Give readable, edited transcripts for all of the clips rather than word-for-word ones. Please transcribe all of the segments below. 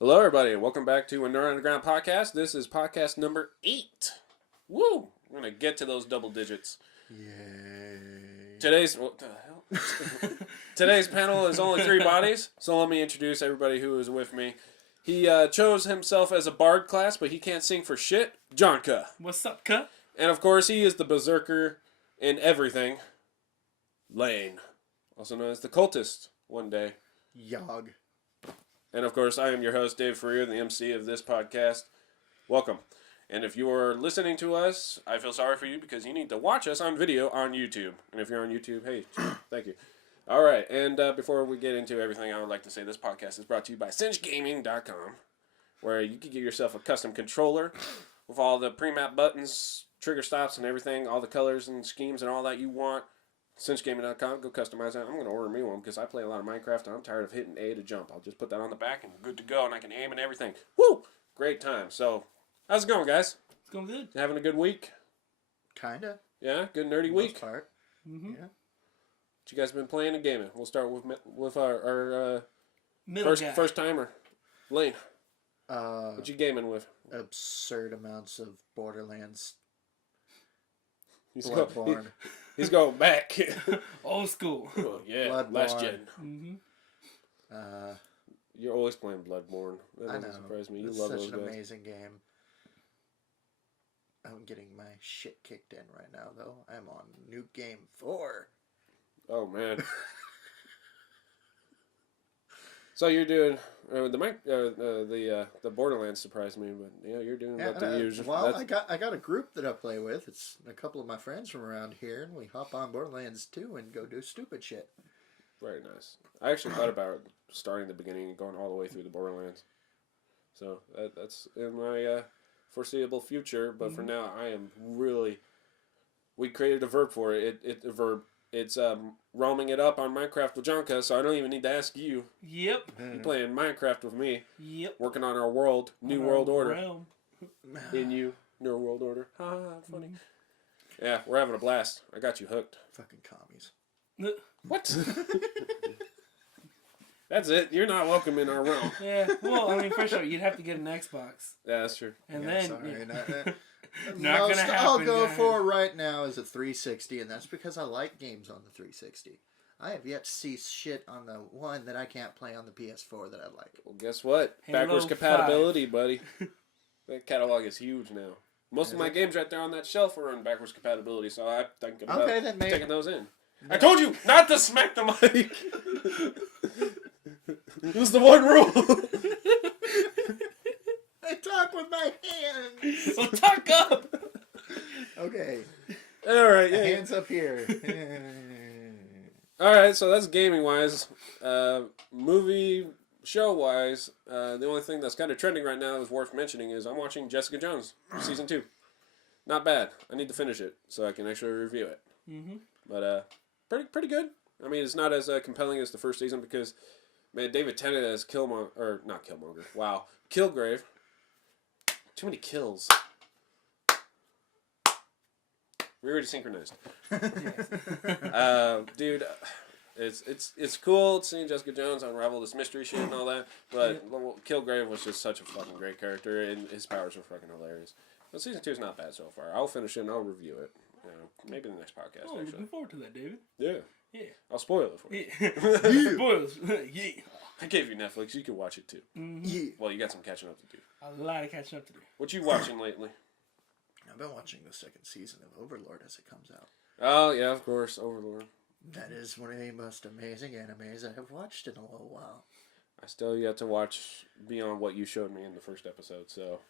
Hello, everybody, and welcome back to Nerd Underground Podcast. This is podcast number 8. Woo! We're going to get to those double digits. Yay. What the hell? Today's panel is only 3 bodies, so let me introduce everybody who is with me. He chose himself as a bard class, but he can't sing for shit. JonKuh. What's up, cuh? And of course, he is the berserker in everything. Lane, also known as the Cultist, one day. Yog. And of course, I am your host, David Foruria, the MC of this podcast. Welcome. And if you are listening to us, I feel sorry for you because you need to watch us on video on YouTube. And if you're on YouTube, hey, thank you. All right, and before we get into everything, I would like to say this podcast is brought to you by cinchgaming.com, where you can get yourself a custom controller with all the pre-map buttons, trigger stops, and everything, all the colors and schemes and all that you want. cinchgaming.com, go customize that. I'm going to order me one because I play a lot of Minecraft and I'm tired of hitting A to jump. I'll just put that on the back and good to go, and I can aim and everything. Woo! Great time. So, how's it going, guys? It's going good. You having a good week? Kinda. Yeah? Good nerdy week? Most part. Mm-hmm. Yeah. What you guys been playing and gaming? We'll start with our Middle guy. first timer, Lane. Uh, What you gaming with? absurd amounts of Borderlands. He's Bloodborne. he's going back. Old school. Oh, yeah, Bloodborne. last gen. Mm-hmm. You're always playing Bloodborne. That I doesn't know. surprise me. You It's love such those an guys. amazing game. I'm getting my shit kicked in right now, though. I'm on New Game 4. Oh man. So you're doing the Borderlands surprised me, but yeah, you're doing what the usual. Well, I got a group that I play with. It's a couple of my friends from around here, and we hop on Borderlands 2 and go do stupid shit. Very nice. I actually thought about starting the beginning and going all the way through the Borderlands. So that's in my foreseeable future. But for now, I am really. We created a verb for it. A verb. It's roaming it up on Minecraft with JonKuh, so I don't even need to ask you. Yep. You're playing Minecraft with me. Yep. Working on our world, new world order. Realm. In you, new world order. Ha, funny. Yeah, we're having a blast. I got you hooked. Fucking commies. What? That's it. You're not welcome in our realm. Yeah. Well, I mean, for sure, you'd have to get an Xbox, Yeah, that's true. and Yeah, then sorry, not most gonna happen. I'll go guys. for right now is a 360, and that's because I like games on the 360. I have yet to see shit on the one that I can't play on the PS4 that I like. Well, guess what? Halo Backwards 5. compatibility, buddy. That catalog is huge now. Most of Is my it? games right there on that shelf are on backwards compatibility, so I'm thinking about Okay, then maybe. taking those in. I told you not to smack the mic. It was the one rule. I talk with my hands. So tuck up. Okay, All right, yeah. hands up here. All right, so that's gaming wise. Movie show wise, the only thing that's kind of trending right now is worth mentioning is I'm watching Jessica Jones season 2. Not bad. I need to finish it so I can actually review it. Mm-hmm. But pretty good. I mean, it's not as compelling as the first season because man, David Tennant as not Killmonger. Wow, Kilgrave. Too many kills. We already synchronized. Dude, it's cool seeing Jessica Jones unravel this mystery shit and all that, but Kilgrave was just such a fucking great character, and his powers were fucking hilarious. But season 2 is not bad so far. I'll finish it and I'll review it. Maybe in the next podcast, Oh, actually. looking forward to that, David. Yeah. Yeah. I'll spoil it for you. Yeah. Spoilers. Yeah. I gave you Netflix. You can watch it too. Mm-hmm. Yeah. Well, you got some catching up to do. A lot of catching up to do. What you watching lately? I've been watching the second season of Overlord as it comes out. Oh, yeah, of course. Overlord. That is one of the most amazing animes I have watched in a little while. I still yet to watch beyond what you showed me in the first episode, so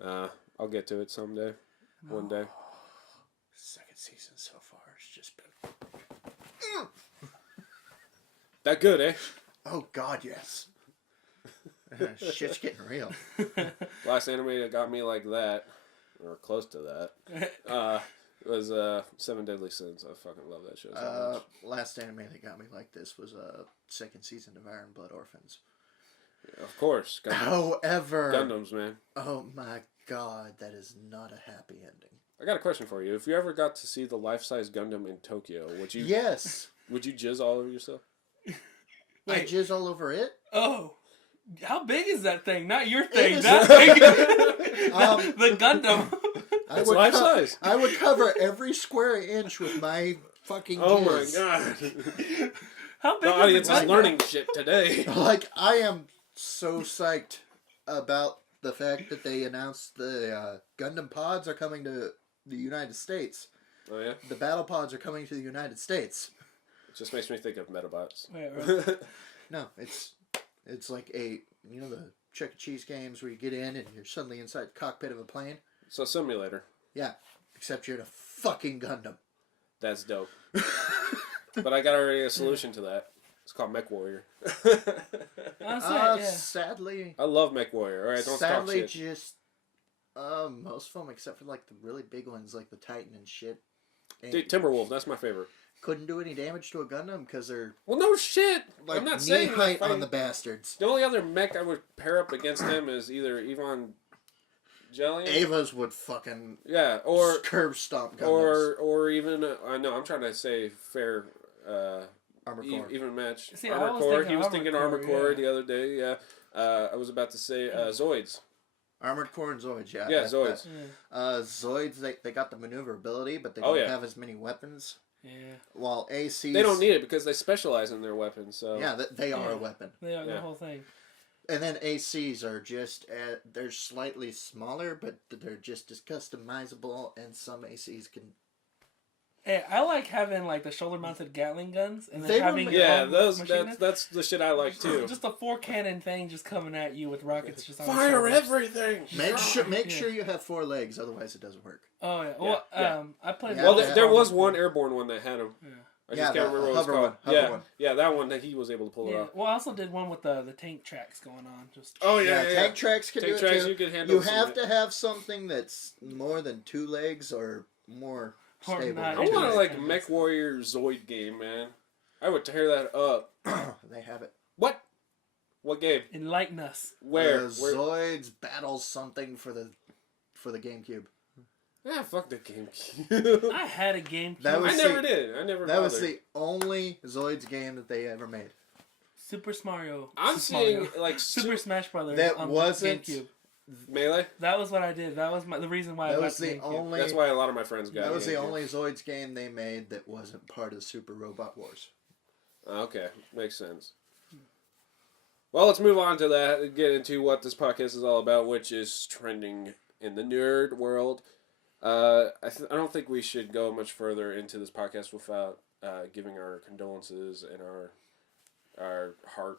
I'll get to it someday. One day. Second season so far has just been... That good, eh? Oh god, yes. Shit's getting real. Last anime that got me like that, or close to that, was Seven Deadly Sins. I fucking love that show so much. Last anime that got me like this was second season of Iron Blood Orphans. Yeah, of course. However... Gundams, man. Oh my god, that is not a happy ending. I got a question for you. If you ever got to see the life-size Gundam in Tokyo, would you... Yes! Would you jizz all over yourself? I jizz all over it? Oh. How big is that thing? Not your thing. is- That thing. The Gundam. It's life size. I would cover every square inch with my fucking Oh my jizz. god. How big The audience is is the Gundam? learning shit today. Like, I am so psyched about the fact that they announced the Gundam pods are coming to the United States. Oh yeah? The battle pods are coming to the United States. It just makes me think of Metabots. Wait, right. No, it's like the Chuck E. Cheese games where you get in and you're suddenly inside the cockpit of a plane. So simulator. Yeah, except you're in a fucking Gundam. That's dope. But I got already a solution to that. It's called Mech Warrior. Honestly, yeah. Sadly, I love Mech Warrior. Alright, don't sadly, talk shit. just most of them except for like the really big ones like the Titan and shit. And Dude, Timberwolf, that's my favorite. couldn't do any damage to a Gundam because they're Well, no shit. like I'm not knee saying height that on the bastards. The only other mech I would pair up against them is either Evangelion. Evas would fucking Yeah, or curb stomp Gundams. or even no, I'm trying to say fair. Armor Core. Even match See, I Armor was Core. thinking He was Armor thinking Core, Armor Core yeah. the other day. Yeah, I was about to say Zoids. Armored Core and Zoids, yeah. Yeah, Zoids. Zoids, they got the maneuverability, but they Oh, don't yeah. have as many weapons. Yeah. While ACs... They don't need it because they specialize in their weapons. So Yeah, they are Yeah. a weapon. They are Yeah. the whole thing. And then ACs are just... they're slightly smaller, but they're just as customizable, and some ACs can... Hey, I like having like the shoulder-mounted Gatling guns, and then They were having ma- your yeah, own those machine gun. that's the shit I like too. Just a 4-cannon thing just coming at you with rockets just on the Fire shoulders. everything. Make Yeah. sure you have 4 legs, otherwise it doesn't work. Oh yeah. Well, Yeah. I played. Yeah, Well, yeah. there was one airborne one that had him. Yeah. I Yeah, just can't the remember what it was hover called. one, hover Yeah, one. yeah, that one that he was able to pull it Yeah. off. Well, I also did one with the tank tracks going on. Just Oh yeah, yeah, Tank tracks can Tank do tracks it too. you can handle. You some have of to it. have something that's more than 2 legs or more Or stable. not. I want Yeah. a like Mech Warrior Zoid game, man. I would tear that up. They have it. What? What game? enlighten us. Where? Where? Zoids battles something for the GameCube. Ah, fuck the GameCube. I had a GameCube. That was I never did. I never. That was bothered. the only Zoids game that they ever made. Super Mario. I'm Super seeing Mario. like Super Smash Brothers. That on wasn't- GameCube. Melee. That was what I did. That was the reason why I That got was the GameCube. only. That's why a lot of my friends got. That was the GameCube. only Zoids game they made that wasn't part of Super Robot Wars. Okay, makes sense. Well, let's move on to that and get into what this podcast is all about, which is trending in the nerd world. I don't think we should go much further into this podcast without giving our condolences and our heart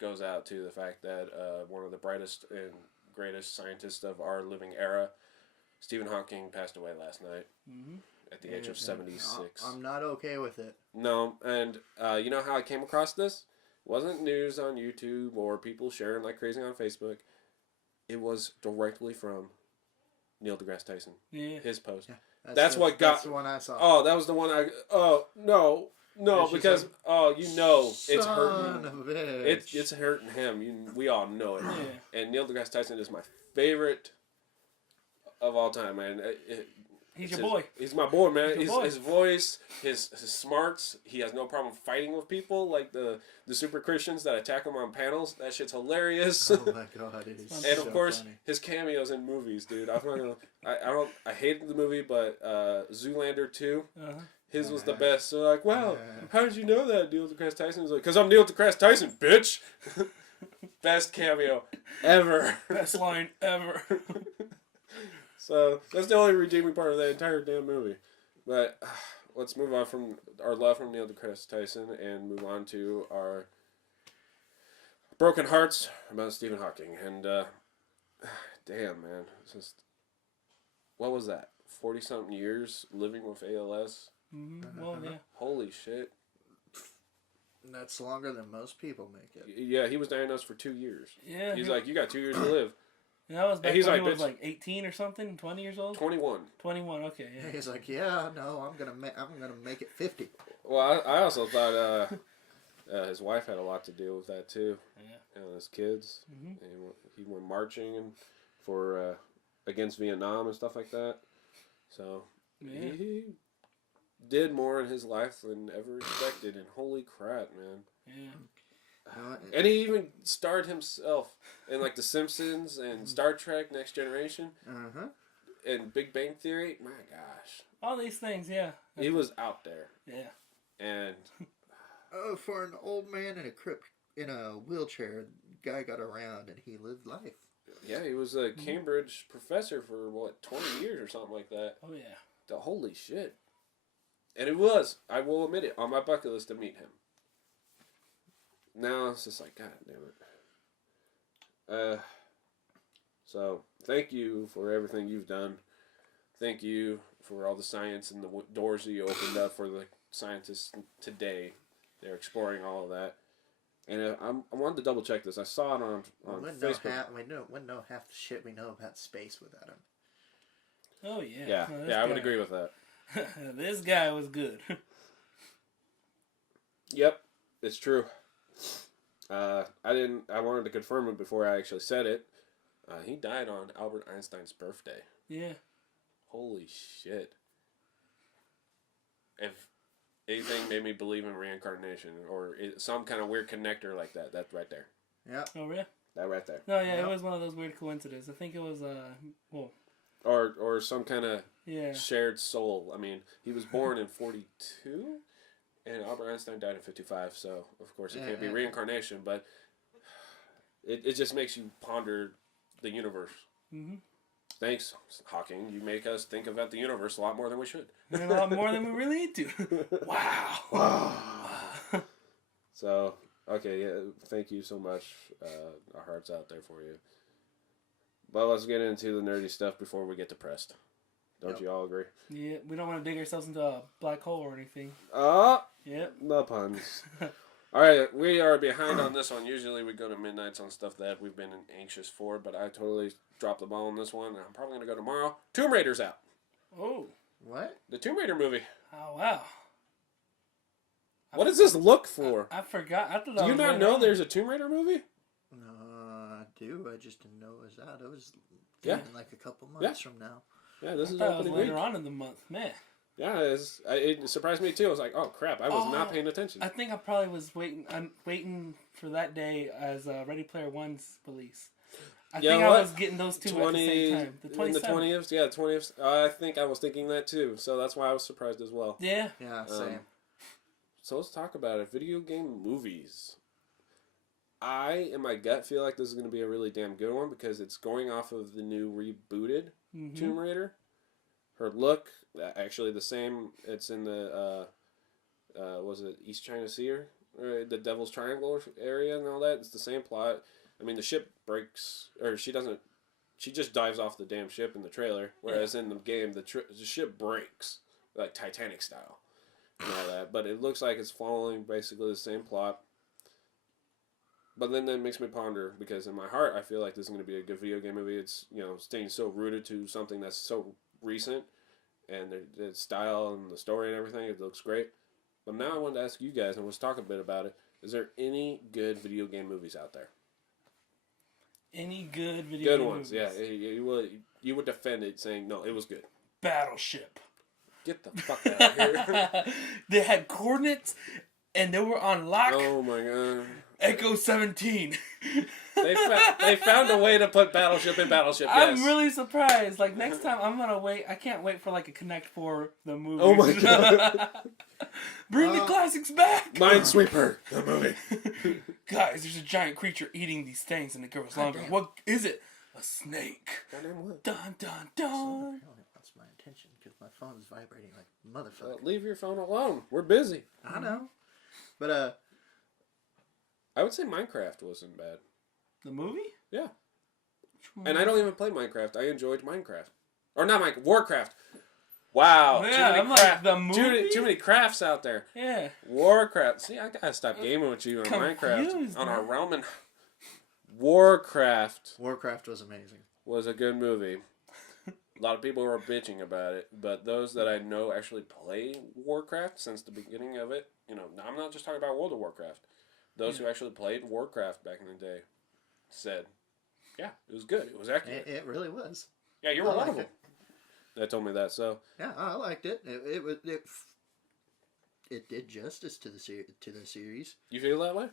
goes out to the fact that one of the brightest and greatest scientists of our living era, Stephen Hawking, passed away last night at the age of 76. I'm not okay with it. No, and you know how I came across this? It wasn't news on YouTube or people sharing like crazy on Facebook. It was directly from Neil deGrasse Tyson. Yeah. His post. Yeah, That's what got- That's the one I saw. Oh, that was the one I... Oh, no, It's just because... like, Oh, you know it's Son hurting... of a bitch. It's hurting him. We all know it. Yeah. And Neil deGrasse Tyson is my favorite of all time, man. He's It's your boy. He's my boy, man. He's your boy. His voice, his smarts. He has no problem fighting with people like the super Christians that attack him on panels. That shit's hilarious. Oh my god, it is And so of course, funny. his cameos in movies, dude. I'm not gonna. I hated the movie, but Zoolander 2. Uh-huh. His was the best. So like, wow, how did you know that? Neil deGrasse Tyson was like, because I'm Neil deGrasse Tyson, bitch. Best cameo ever. Best line ever. So that's the only redeeming part of that entire damn movie. But let's move on from our love from Neil deGrasse Tyson and move on to our broken hearts about Stephen Hawking. And damn, man, it's just what was that? 40-something years living with ALS. Well, yeah. Holy shit! That's longer than most people make it. Yeah, he was diagnosed for 2 years. Yeah. He's like, you got 2 years to live. that was back he's when like, he was bitch. like 18 or something, 20 years old. 21. 21. Okay. Yeah. He's like, yeah, no, I'm gonna make it 50. Well, I also thought his wife had a lot to deal with that too. Yeah. And his kids. Mhm. And he went marching and for against Vietnam and stuff like that. So Yeah. he did more in his life than ever expected. And holy crap, man! Yeah. And he even starred himself in like The Simpsons and Star Trek: Next Generation, and Big Bang Theory. My gosh, all these things, yeah. He was out there. Yeah. And for an old man in a wheelchair, guy got around and he lived life. Yeah, he was a Cambridge professor for 20 years or something like that. Oh yeah. Holy shit. And it was, I will admit it, on my bucket list to meet him. Now it's just like, God damn it. So, thank you for everything you've done. Thank you for all the science and the doors that you opened up for the scientists today. They're exploring all of that. And I wanted to double check this. I saw it on Facebook. Wouldn't know half the shit we know about space without him. Oh yeah. Yeah, I would agree with that. This guy was good. Yep, it's true. I wanted to confirm it before I actually said it. He died on Albert Einstein's birthday. Yeah. Holy shit. If anything made me believe in reincarnation or some kind of weird connector like that, that's right there. Yeah. Oh really? That right there. No, yeah, It was one of those weird coincidences. I think it was Or some kind of yeah. shared soul. I mean, he was born in 42, and Albert Einstein died in 55, so of course it can't be reincarnation, but it just makes you ponder the universe. Mm-hmm. Thanks, Hawking. You make us think about the universe a lot more than we should. A lot more than we really need to. Wow. So, okay, yeah, thank you so much. Our heart's out there for you. But let's get into the nerdy stuff before we get depressed. Don't you all agree? Yeah, we don't want to dig ourselves into a black hole or anything. Yep. The puns. All right, we are behind on this one. Usually we go to midnights on stuff that we've been anxious for, but I totally dropped the ball on this one. I'm probably going to go tomorrow. Tomb Raider's out. Oh. What? The Tomb Raider movie. Oh, wow. What does this look for? I forgot. I thought Do you not know there's a Tomb Raider movie? No, I do. I just didn't know it was out. It was in like a couple months from now. Yeah, this is opening later on in the month. Man. Yeah, it surprised me too. I was like, oh crap, I was not paying attention. I think I probably was waiting for that day as Ready Player One's release. I think I was getting those two at the same time. The 20th? Yeah, 20th. I think I was thinking that too, so that's why I was surprised as well. Yeah. Yeah, same. So let's talk about it. Video game movies. I, in my gut, feel like this is going to be a really damn good one because it's going off of the new rebooted Tomb Raider. Her look, actually the same. It's in the, was it East China Sea or the Devil's Triangle area and all that. It's the same plot. I mean, the ship breaks, or she just dives off the damn ship in the trailer. Whereas in the game, the ship breaks, like Titanic style and all that. But it looks like it's following basically the same plot. But then that makes me ponder, because in my heart, I feel like this is going to be a good video game movie. It's, staying so rooted to something that's so recent, and the style and the story and everything, it looks great. But now I wanted to ask you guys, and let's talk a bit about it. Is there any good video game movies out there? Any good video game ones, movies? Yeah. You would defend it, saying, no, it was good. Battleship. Get the fuck out of here. They had coordinates, and they were on lock. Oh my god. Echo 17. They found a way to put Battleship in Battleship, yes. I'm really surprised. Like, next time, I'm going to wait. I can't wait for, like, a Connect for the movie. Oh, my God. Bring the classics back. Minesweeper, the movie. Guys, there's a giant creature eating these things, and it grows longer. What is it? A snake. Dun, dun, dun. That's my attention, because my phone is vibrating like motherfucker. Leave your phone alone. We're busy. I know. But, I would say Minecraft wasn't bad. The movie? Yeah. And I don't even play Minecraft. I enjoyed Minecraft. Or not Minecraft, Warcraft. Wow. Yeah, like, the movie? Too many crafts out there. Yeah. Warcraft. See, I gotta stop gaming with you on Minecraft. On our Roman. Warcraft. Warcraft was amazing. Was a good movie. A lot of people were bitching about it, but those that I know actually play Warcraft since the beginning of it, I'm not just talking about World of Warcraft. Those who actually played Warcraft back in the day said, yeah, it was good. It was accurate. It really was. Yeah, you were one of them that told me that. So yeah, I liked it. It did justice to the series. You feel that way?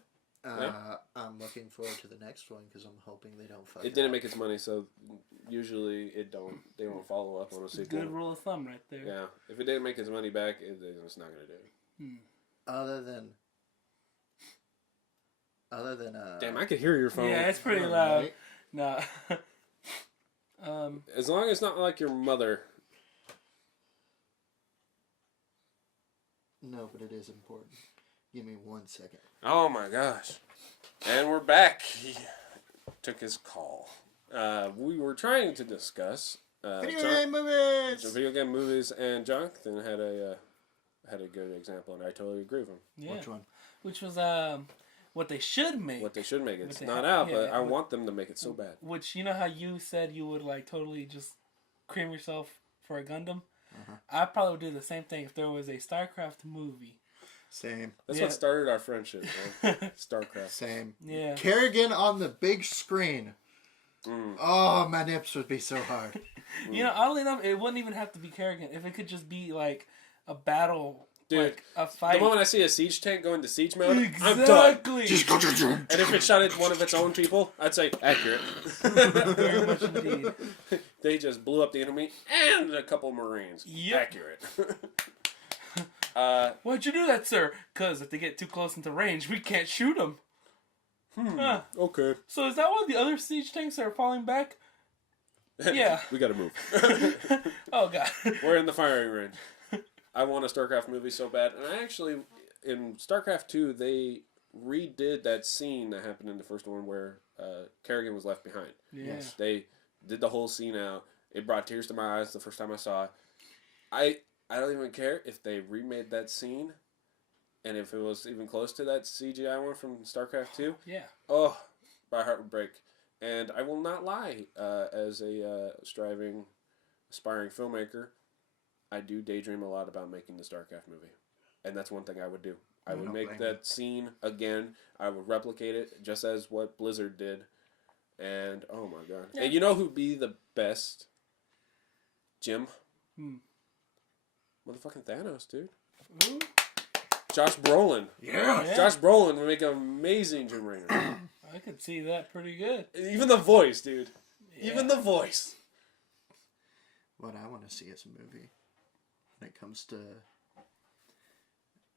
I'm looking forward to the next one because I'm hoping they don't fuck it didn't up. make its money, so usually they don't follow up on a sequel. Good rule of thumb right there. Yeah, if it didn't make its money back, it's not gonna do it. Other than Damn, I could hear your phone. Yeah, it's pretty All loud. right. Nah. As long as it's not like your mother. No, but it is important. Give me 1 second. Oh my gosh. And we're back. He took his call. We were trying to discuss Video game movies! and Jonathan had a good example, and I totally agree with him. Yeah. Which one? Which was what they should make. What they should make. It's they not have- out, yeah, but I what- want them to make it so bad. Which, you know how you said you would like totally just cream yourself for a Gundam? Uh-huh. I probably would do the same thing if there was a StarCraft movie. Same. That's Yeah. what started our friendship, man. StarCraft. Same. Yeah. Kerrigan on the big screen. Mm. Oh, my nips would be so hard. You know, oddly enough, it wouldn't even have to be Kerrigan. If it could just be like a battle, Dude, like a fight. The moment I see a siege tank go into siege mode, I'm done. Exactly. And if it shot at one of its own people, I'd say accurate. Very much indeed. They just blew up the enemy and a couple Marines. Yep. Accurate. Why'd you do that, sir? Because if they get too close into range, we can't shoot them. Huh. Okay. So is that why the other siege tanks are falling back? Yeah. We gotta move. Oh, God. We're in the firing range. I want a StarCraft movie so bad. And I actually, in StarCraft 2, they redid that scene that happened in the first one where Kerrigan was left behind. Yeah. They did the whole scene out. It brought tears to my eyes the first time I saw it. I don't even care if they remade that scene, and if it was even close to that CGI one from StarCraft 2. Yeah. Oh, my heart would break. And I will not lie, as a aspiring filmmaker, I do daydream a lot about making the StarCraft movie. And that's one thing I would do. I would make that scene again. I would replicate it just as what Blizzard did. And, oh my god. Yeah. And you know who'd be the best? Jim. Motherfucking Thanos, dude. Ooh. Josh Brolin. Yeah. Josh Brolin would make an amazing Jim Raynor. I could see that pretty good. Even the voice, dude. Yeah. Even the voice. What I want to see is a movie when it comes to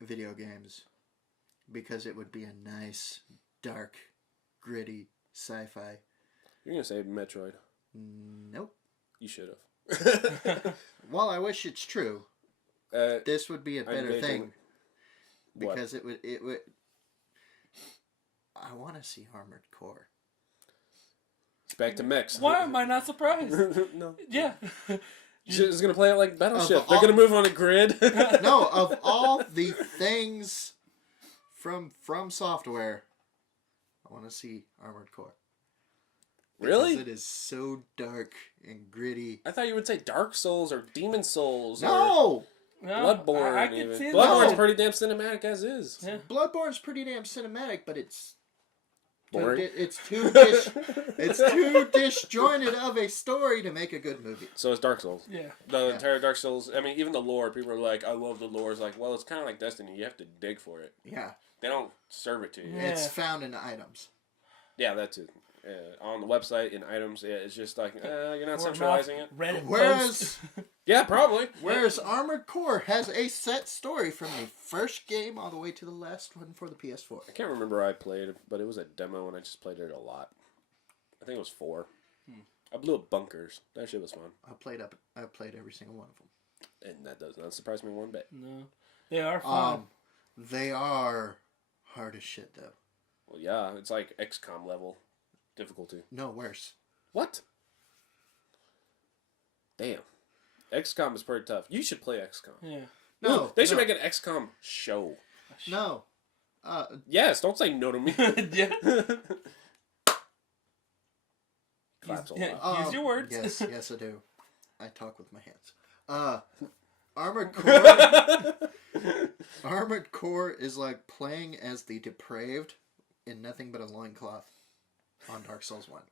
video games, because it would be a nice, dark, gritty sci-fi. You're going to say Metroid. Nope. You should have. Well, I wish it's true. This would be a better thing. Because it would. I want to see Armored Core. It's back to MECHS. Why am I not surprised? No. Yeah. It's going to play it like Battleship. Of They're going to move on a grid. No, of all the things from Software, I want to see Armored Core. Really? Because it is so dark and gritty. I thought you would say Dark Souls or Demon Souls or No! Bloodborne. I could even. see Bloodborne's No. pretty damn cinematic as is. Yeah. Bloodborne's pretty damn cinematic, but it's Boring. It's too disjointed of a story to make a good movie. So it's Dark Souls. Yeah. The entire Dark Souls, I mean, even the lore, people are like, I love the lore. It's like, well, it's kind of like Destiny. You have to dig for it. Yeah, They don't serve it to you. Yeah. it's found in items. Yeah, that's it. On the website, in items, yeah, it's just like, you're not Word of centralizing mouth, it. Reddit Whereas Yeah, probably. Armored Core has a set story from the first game all the way to the last one for the PS4. I can't remember I played, but it was a demo and I just played it a lot. I think it was 4. I blew up bunkers. That shit was fun. I played every single one of them. And that does not surprise me one bit. No. They are fun. They are hard as shit though. Well, yeah, it's like XCOM level difficulty. No, worse. What? Damn. XCOM is pretty tough. You should play XCOM. Yeah. No, Ooh, they should no. make an XCOM show. No. Yes, don't say no to me. Yeah. Claps a Yeah. lot. Use your words. Yes, I do. I talk with my hands. Armored Core. Armored Core is like playing as the depraved in nothing but a loincloth on Dark Souls 1.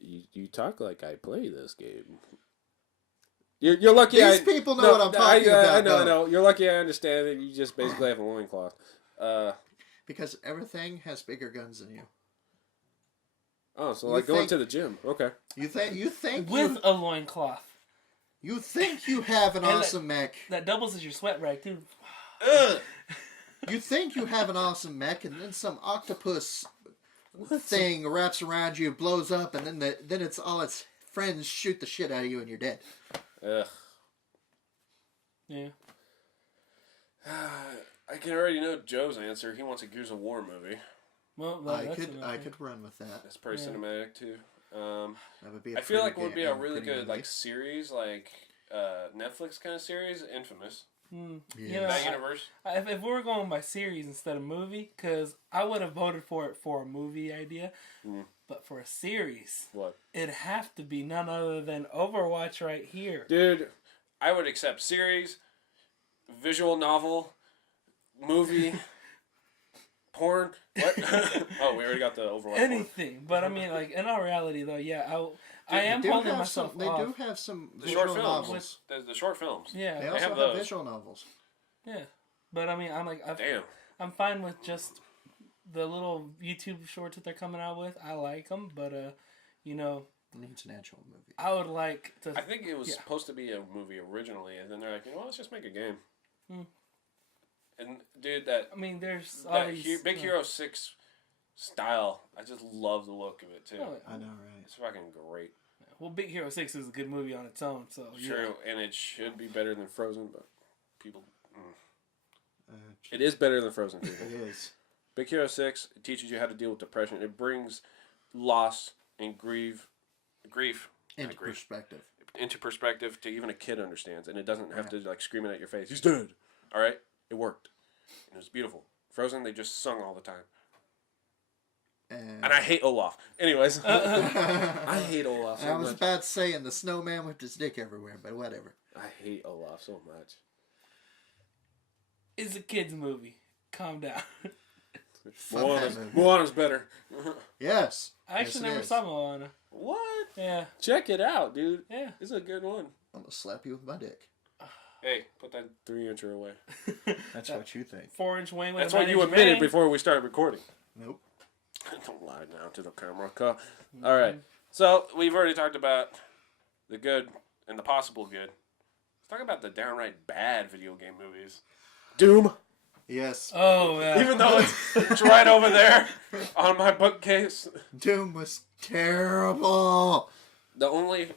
You talk like I play this game. You're lucky. These people know what I'm talking about. I know. You're lucky I understand that you just basically have a loincloth. Because everything has bigger guns than you. Oh, so You like going think- to the gym. Okay. You think With a loincloth. you think you have an And awesome mech. That doubles as your sweat rag, too. Ugh. You think you have an awesome mech, and then some octopus thing wraps around you, blows up, and then it's all its friends shoot the shit out of you, and you're dead. Ugh. Yeah. I can already know Joe's answer. He wants a Gears of War movie. Well, I that's could enough, I yeah. could run with that. That's pretty Yeah. cinematic too. That would be. I feel like it would be a pretty really good movie. like series, like Netflix kind of series, Infamous. You Yeah. know, That universe. if we were going by series instead of movie, because I would have voted for it for a movie idea, but for a series, What? it'd have to be none other than Overwatch right here. Dude, I would accept series, visual novel, movie, porn. What? Oh, we already got the Overwatch. Porn. Anything, but I mean, like in all reality, though, yeah, I am They do holding have myself some. They off. do have some The short visual films. novels. The short films. Yeah, They They also have have those. visual novels. yeah, but I mean, I'm like, Damn. I'm fine with just the little YouTube shorts that they're coming out with. I like them, but you know, It needs an actual movie. I would like to. I think it was Yeah. supposed to be a movie originally, and then they're like, you know what, let's just make a game. And dude, that I mean, there's all that these, Big Hero 6 style, I just love the look of it too. Oh, yeah. I know, right? It's fucking great. Well, Big Hero 6 is a good movie on its own, so yeah. True, and it should be better than Frozen, but people. Uh, It is better than Frozen 2. It is. Big Hero 6 it teaches you how to deal with depression. It brings loss and grief Into grief. perspective. into perspective to even a kid understands, and it doesn't have to like scream it at your face. He's dead. All right, it worked. And it was beautiful. Frozen, they just sung all the time, and I hate Olaf. Anyways, I hate Olaf so I was much. about to say, and the snowman with his dick everywhere, but whatever. I hate Olaf so much. It's a kids movie. Calm down. Fuck that movie. Moana's better. Yes. I actually Yes, it never is. saw Moana. What? Yeah, Check it out, dude. yeah. It's a good one. I'm gonna slap you with my dick. Hey, put that 3-incher away. That's what you think. 4-inch Wayne with That's a what you 9-inch admitted bang. before we started recording. Nope. Don't lie now to the camera. All right. So we've already talked about the good and the possible good. Let's talk about the downright bad video game movies. Doom. Yes. Oh, yeah. Even though it's right over there on my bookcase. Doom was terrible. The only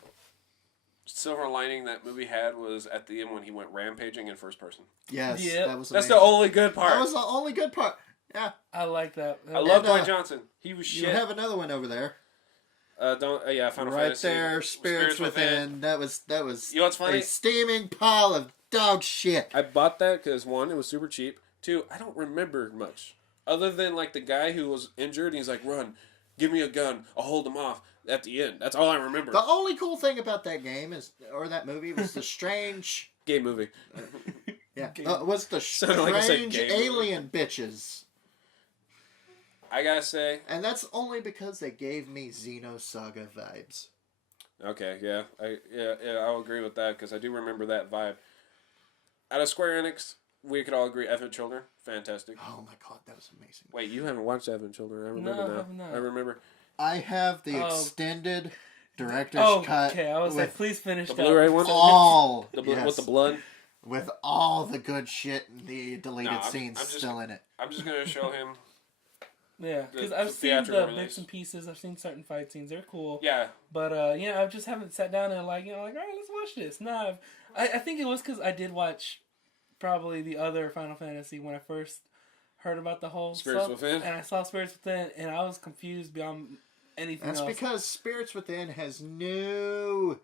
silver lining that movie had was at the end when he went rampaging in first person. Yes. Yep. That was That's amazing. the only good part. That was the only good part. Yeah. I like that. I love And, Dwayne Johnson. He was You shit. have another one over there. Final right Fantasy. there, Spirits Within. That was You know what's funny? a steaming pile of dog shit. I bought that because one, it was super cheap. Two, I don't remember much other than like the guy who was injured. And he's like, "Run, give me a gun. I'll hold him off." At the end, that's all I remember. The only cool thing about that game or that movie was the strange. Game movie. Yeah, Game. was the Sounded like I said strange game movie. alien bitches, I gotta say, and that's only because they gave me Xenosaga vibes. okay, yeah, I'll agree with that because I do remember that vibe. Out of Square Enix, we could all agree, Advent Children, fantastic. Oh my god, that was amazing. Wait, you haven't watched Advent Children? I remember No, I now. have not. I remember I have the Oh. extended director's Oh, cut. okay. I was like, with please finish the that. Blu-ray one. all With the yes, blood. with all the good shit and the deleted No, I'm scenes just- still in it. I'm just gonna show him. Yeah, because the I've seen theatrical the release. bits and pieces. I've seen certain fight scenes. They're cool. Yeah, But, I just haven't sat down and, like, all right, let's watch this. No, I think it was because I did watch probably the other Final Fantasy when I first heard about the whole Spirits stuff. Within? And I saw Spirits Within, and I was confused beyond anything That's else. because Spirits Within has no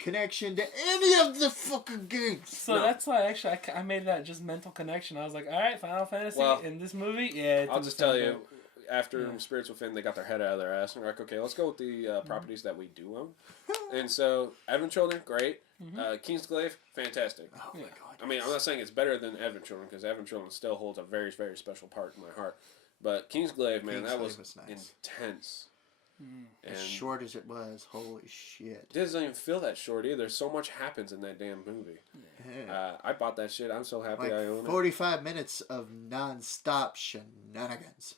connection to any of the fucking games. So No. that's why, actually, I made that just mental connection. I was like, all right, Final Fantasy Well, in this movie? Yeah. it's I'll in just the tell same you. boat. After Yeah. Spirits Within, they got their head out of their ass and they're like, okay, let's go with the Mm-hmm. properties that we do own. And so, Advent Children, great. Kingsglaive, fantastic. Oh my Yeah. god. I mean, I'm not saying it's better than Advent Children because Advent Children still holds a very, very special part in my heart. But Kingsglaive, man, that was Kingsglaive was nice. intense. As short as it was, holy shit. It doesn't even feel that short either. So much happens in that damn movie. Yeah. I bought that shit. I'm so happy I own 45 minutes of non-stop shenanigans.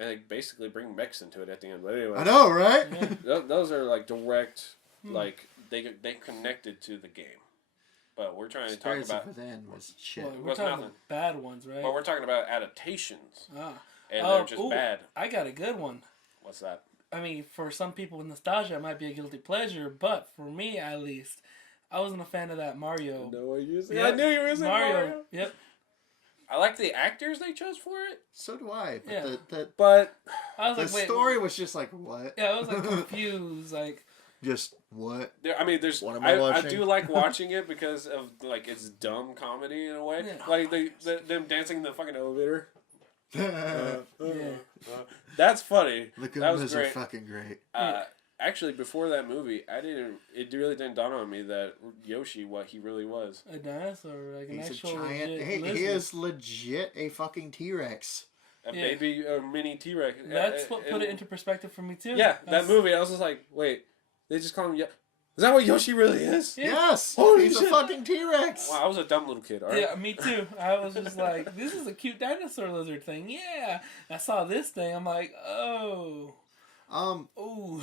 it. And they basically bring MECHS into it at the end. But anyway. I know, right? Those are like direct, like, they connected to the game. But we're trying to talk Spirits about... of Within was shit. Well, we're talking about bad ones, right? But we're talking about adaptations. Ah. And they're just bad. I got a good one. What's that? I mean, for some people, nostalgia might be a guilty pleasure, but for me, at least, I wasn't a fan of that Mario. No, I knew you were saying Mario. Yep. I like the actors they chose for it. So do I. But Yeah. But I was the like, wait. story was just like, what? Yeah, I was like confused. Like, just what? I mean, there's. What am I I watching? do like watching it because of like it's dumb comedy in a way. Yeah. Like them dancing in the fucking elevator. yeah. That's funny. The That was Goombas great. are fucking great. Actually, before that movie, it really didn't dawn on me that Yoshi, what he really was. A dinosaur, like an He's actual a giant. legit He lizard. is legit a fucking T-Rex. A baby, a mini T-Rex. That's what put it into perspective for me too. Yeah, that movie, I was just like, wait, they just call him Is that what Yoshi really is? Yeah. Yes! Holy He's shit. a fucking T-Rex! Wow, I was a dumb little kid, alright? Yeah, me too. I was just like, this is a cute dinosaur lizard thing. Yeah. I saw this thing. I'm like, oh. Ooh.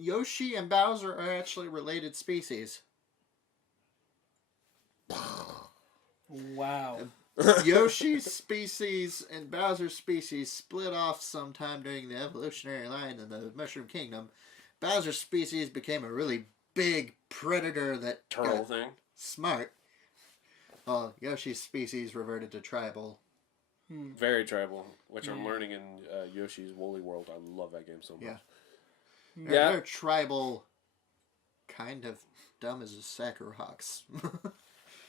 Yoshi and Bowser are actually related species. Wow. Yoshi's species and Bowser's species split off sometime during the evolutionary line in the Mushroom Kingdom. Bowser's species became a really big predator that Turtle got thing. smart. Well, Yoshi's species reverted to tribal. Very tribal, which I'm learning in Yoshi's Woolly World. I love that game so much. Yeah. Yeah. They're tribal, kind of dumb as a sack of rocks.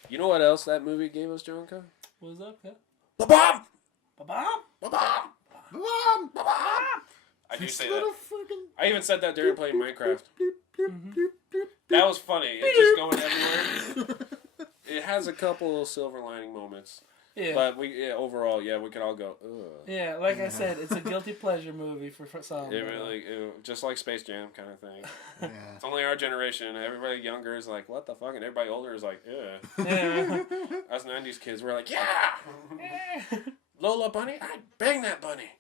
You know what else that movie gave us, JonKuh? What's up, yeah? Ba-bomb! Ba-bam? Ba-bomb! Mom! I do This say little that. fucking... I even said that during playing Minecraft. Mm-hmm. That was funny. It's just going everywhere. It has a couple of silver lining moments. Yeah. But overall, we could all go, ugh. Yeah, like I said, it's a guilty pleasure movie for some. Just like Space Jam kind of thing. Yeah. It's only our generation. Everybody younger is like, what the fuck? And everybody older is like, ugh. Yeah. Us 90s kids, we're like, yeah! Lola Bunny? I'd bang that bunny.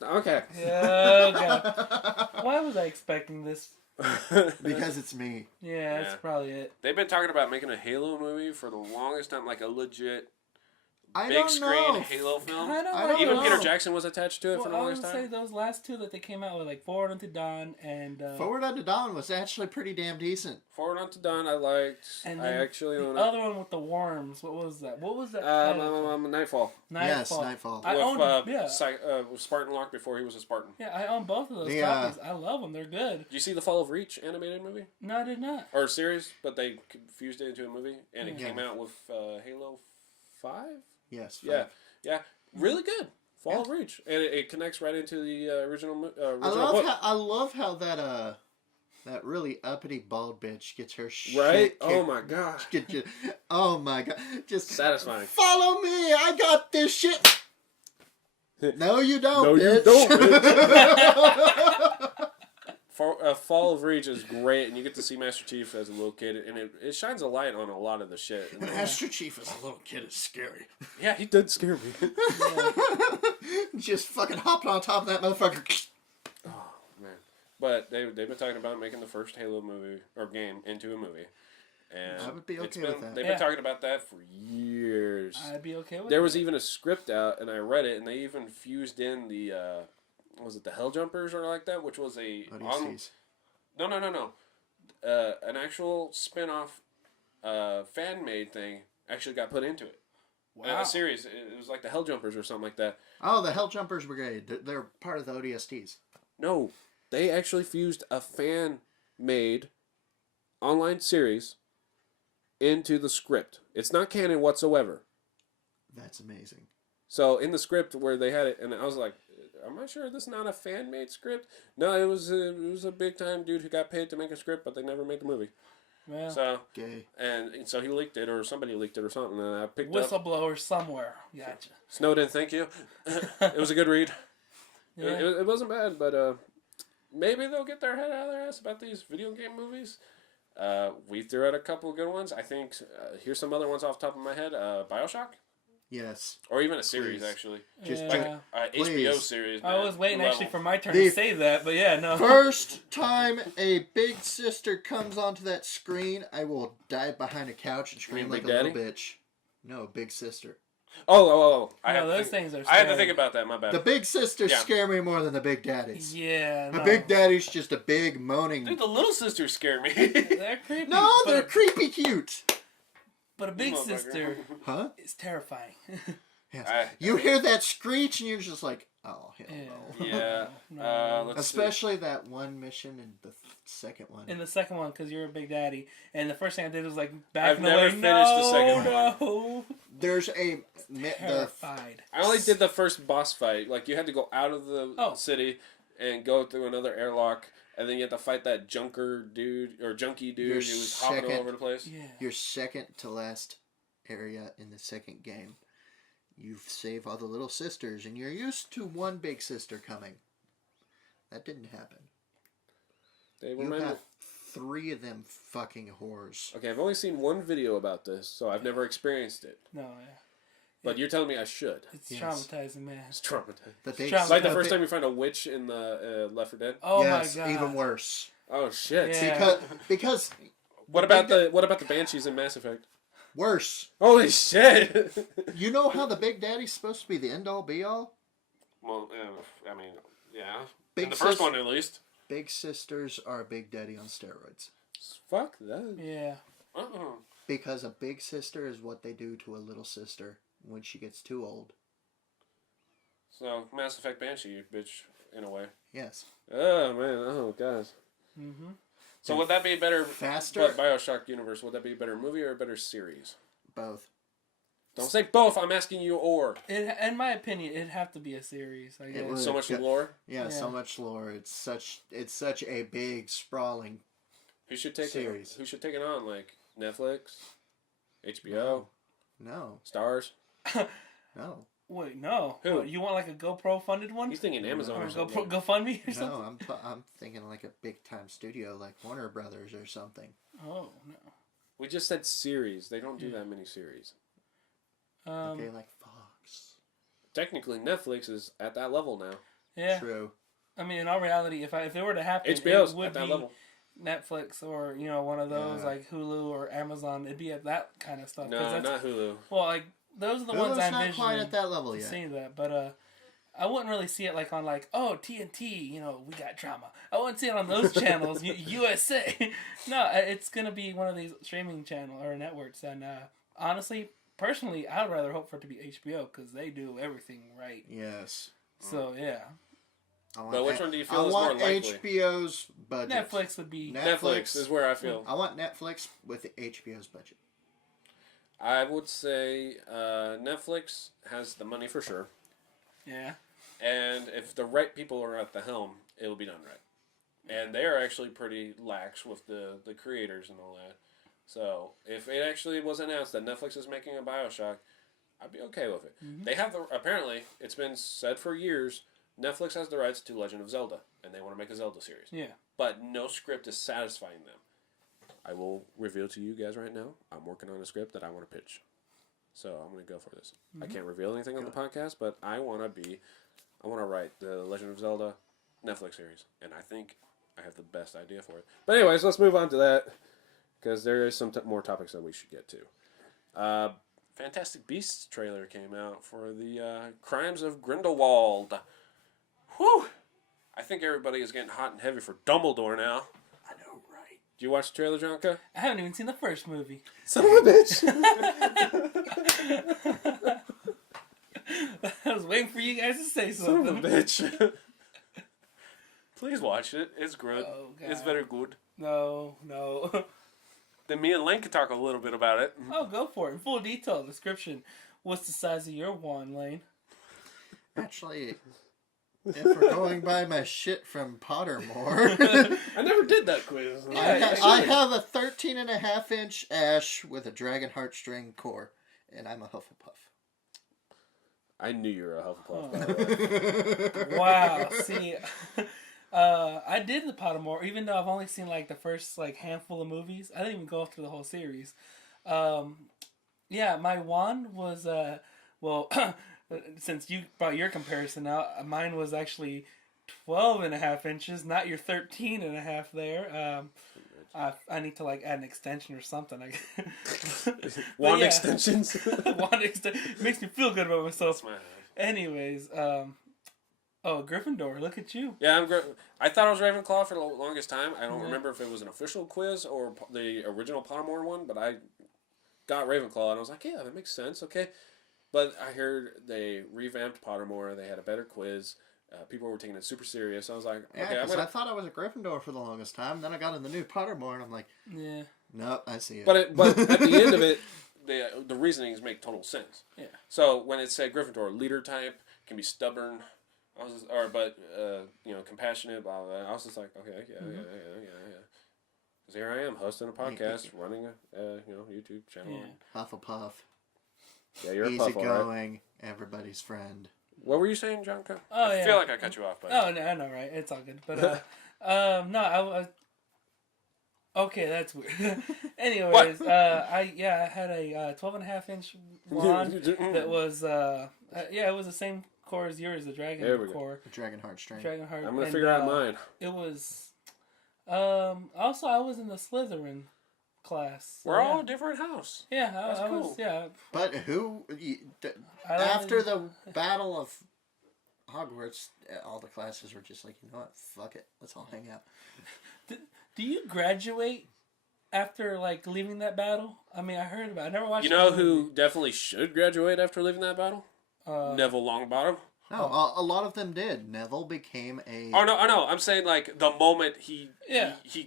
Okay. Yeah, okay. Why was I expecting this? Because it's me. Yeah, that's probably it. They've been talking about making a Halo movie for the longest time, like a legit I big don't screen know. Halo film. I don't Even know. Peter Jackson was attached to it for the I longest would time. say those last two that they came out with, like Forward Unto Dawn and... Forward Unto Dawn was actually pretty damn decent. Forward Unto Dawn, I liked. And I then actually the own other one with the worms. What was that? What was that? Nightfall. Yes, Nightfall. I own With Spartan Locke before he was a Spartan. Yeah, I own both of those copies. I love them. They're good. Did you see the Fall of Reach animated movie? No, I did not. Or series, but they fused it into a movie, and it came out with Halo 5? Yes. Yeah. Really good. Fall of Reach. And it connects right into the original book. I love how that really uppity bald bitch gets her shit Right? kicked. Oh my god. Oh my god. Just Satisfying. follow me. I got this shit. No, you don't. No, bitch. you don't, bitch. Fall of Reach is great, and you get to see Master Chief as a little kid, and it shines a light on a lot of the shit. Master Chief as a little kid is scary. Yeah, he did scare me. Just fucking hopping on top of that motherfucker. Oh, man. But they've been talking about making the first Halo movie, or game, into a movie. And I would be okay with that. They've been talking about that for years. I'd be okay with There that. was even a script out, and I read it, and they even fused in the, was it the Helljumpers or like that, which was a... ODCs. No. An actual spin-off fan-made thing actually got put into it. Wow. A series. It was like the Helljumpers or something like that. Oh, the Helljumpers Brigade. They're part of the ODSTs. No. They actually fused a fan-made online series into the script. It's not canon whatsoever. That's amazing. So in the script where they had it, and I was like, "Am I sure this is not a fan-made script?" No, it was a big-time dude who got paid to make a script, but they never made the movie. Yeah. So Gay. and so he leaked it, or somebody leaked it, or something. And I picked up. Whistleblower somewhere. Gotcha. Snowden, thank you. It was a good read. Yeah. It wasn't bad, but maybe they'll get their head out of their ass about these video game movies. We threw out a couple of good ones. I think here's some other ones off the top of my head. BioShock, Yes. or even a series Please. actually, Just Yeah. HBO Please. series. I man. was waiting Level. actually for my turn The to say that, but yeah, no. First time a big sister comes onto that screen, I will dive behind a couch and scream mean like Big a little Daddy? bitch. No, big sister. Oh! I No, had to those think- things are I had to scary. think about that. My bad. The big sisters Yeah. scare me more than the big daddies. Yeah, The no. big daddy's just a big moaning. Dude, the little sisters scare me. They're creepy. No, but they're a, creepy cute. but a big Motherfucker. sister Huh? is terrifying. Yes. You hear that screech and you're just like, oh, hell no. Yeah. No. Let's Especially that one mission in the second one. In the second one, because you're a big daddy, and the first thing I did was like back I've never away. finished the second No, There's a... terrified. I only did the first boss fight. Like, you had to go out of the Oh. city and go through another airlock, and then you had to fight that junkie dude Your who was hopping all second- over the place. Yeah. Your second to last area in the second game. You save all the little sisters, and you're used to one big sister coming. That didn't happen. They You remind me. have 3 of them fucking whores. Okay, I've only seen one video about this, so I've never experienced it. No, yeah. But you're telling me I should. It's Yes. traumatizing, man. It's traumatizing. The big, It's It's like the the first big- time you find a witch in the Left 4 Dead. Oh yes, my god. even worse. Oh shit! Yeah. Because What about the Banshees in Mass Effect? worse. Holy shit! You know how the big daddy's supposed to be the end all be all? Well, I mean, yeah. Big in the first sis- one, at least. Big sisters are a big daddy on steroids. Fuck that. Yeah. Because a big sister is what they do to a little sister when she gets too old. So Mass Effect Banshee, you bitch, in a way. Yes. Oh man, oh god. Mm-hmm. So would that be better? Faster? But Bioshock universe, would that be a better movie or a better series? Both. Don't say both. I'm asking you or. In my opinion, it'd have to be a series. I guess. would. So much Yeah. lore. Yeah, Yeah. so much lore. It's such a big sprawling. Who should take Series. it? Who should take it on? Like Netflix, HBO, No. Stars. No. Wait, no. Who? What, you want like a GoPro funded one? He's thinking Amazon Or or something. GoFundMe or something? No, I'm thinking like a big time studio like Warner Brothers or something. Oh no. We just said series. They don't do that many series. Okay, like Fox. Technically, Netflix is at that level now. Yeah. True. I mean, in all reality, if it were to happen, HBO's it would at that be level. Netflix or one of those Yeah. like Hulu or Amazon. It'd be at that kind of stuff. 'cause No, that's, not Hulu. well, like those are the ones Hulu's I'm not quite at that level yet. seeing that, but I wouldn't really see it like on like TNT. We got drama. I wouldn't see it on those channels. USA. No, it's gonna be one of these streaming channel or networks. And honestly, personally, I'd rather hope for it to be HBO because they do everything right. Yes. So yeah, But which one do you feel I is more want likely? HBO's budget. Netflix would be. Netflix is where I feel. I want Netflix with HBO's budget. I would say Netflix has the money for sure. Yeah. And if the right people are at the helm, it'll be done right. And they are actually pretty lax with the creators and all that. So if it actually was announced that Netflix is making a Bioshock, I'd be okay with it. Mm-hmm. They have apparently, it's been said for years, Netflix has the rights to Legend of Zelda, and they want to make a Zelda series. Yeah. But no script is satisfying them. I will reveal to you guys right now, I'm working on a script that I want to pitch. So I'm going to go for this. I can't reveal anything on the podcast, but I want to write the Legend of Zelda Netflix series, and I think I have the best idea for it. But anyways, let's move on to that, because there is some more topics that we should get to. Fantastic Beasts trailer came out for the Crimes of Grindelwald. Whew! I think everybody is getting hot and heavy for Dumbledore now. I know, right? Did you watch the trailer, JonKuh? I haven't even seen the first movie. Son of a bitch! I was waiting for you guys to say Son of a something. bitch! Please watch it. It's good. Oh, God. It's very good. No. Then me and Lane can talk a little bit about it. Oh, go for it. In full detail description. What's the size of your wand, Lane? Actually, if we're going by my shit from Pottermore, I never did that quiz. I have a 13.5-inch ash with a dragon heartstring core, and I'm a Hufflepuff. I knew you were a Hufflepuff. By the way. Wow. See, I did the Pottermore, even though I've only seen like the first like handful of movies. I didn't even go through the whole series. Yeah, my wand was well, since you brought your comparison out, mine was actually 12.5 inches, not your 13.5 there. I need to like add an extension or something. Wand yeah. extensions. It makes me feel good about myself. That's my head. Anyways, Gryffindor, look at you. Yeah, I thought I was Ravenclaw for the longest time. I don't remember if it was an official quiz or the original Pottermore one, but I got Ravenclaw and I was like, yeah, that makes sense. Okay, but I heard they revamped Pottermore. They had a better quiz. People were taking it super serious. I was like, okay, I thought I was a Gryffindor for the longest time. Then I got in the new Pottermore, and I'm like, Yeah. nope, I see it. But at the end of it, the reasonings make total sense. Yeah. So when it said Gryffindor, leader type, can be stubborn, compassionate, blah, blah, blah. I was just like, okay, yeah. Because here I am hosting a podcast, running a YouTube channel. Yeah. Hufflepuff. Yeah, you're a Easy puff, all right. going, everybody's friend. What were you saying, JonKuh? Oh, I yeah. feel like I cut you off. But... Oh, no, I know, right? It's all good. But, no, I okay, that's weird. Anyways, I had a 12.5 inch wand that was, it was the same core as yours, the dragon core. The Dragon Heart Strain. Dragon Heart. I'm going to figure out mine. It was, also I was in the Slytherin class. So We're all a different house. Yeah, That's I cool. was, yeah. But after the Battle of Hogwarts, all the classes were just like, you know what, fuck it, let's all hang out. Do you graduate after like leaving that battle? I mean, I heard about it. I never watched. You know who definitely should graduate after leaving that battle? Neville Longbottom. No, a lot of them did. Neville became a... Oh, no, I know. I'm saying, like, the moment he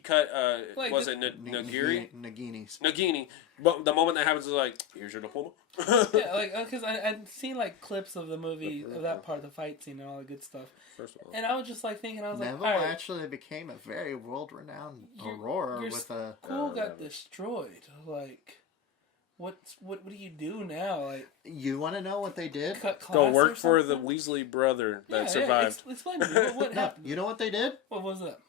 cut, like was it Nagini? Nagini. But the moment that happens is like, here's your diploma. Yeah, like, because I'd seen, like, clips of the movie, of that part, the fight scene and all the good stuff. First of all. And I was just, like, thinking, I was Neville like, all right, actually became a very world-renowned Aurora with a... school got destroyed. Like... What do you do now? Like, you want to know what they did? Cut class Go work or for the something? Weasley brother that survived. Yeah, explain to me. What happened? You know what they did? What was that?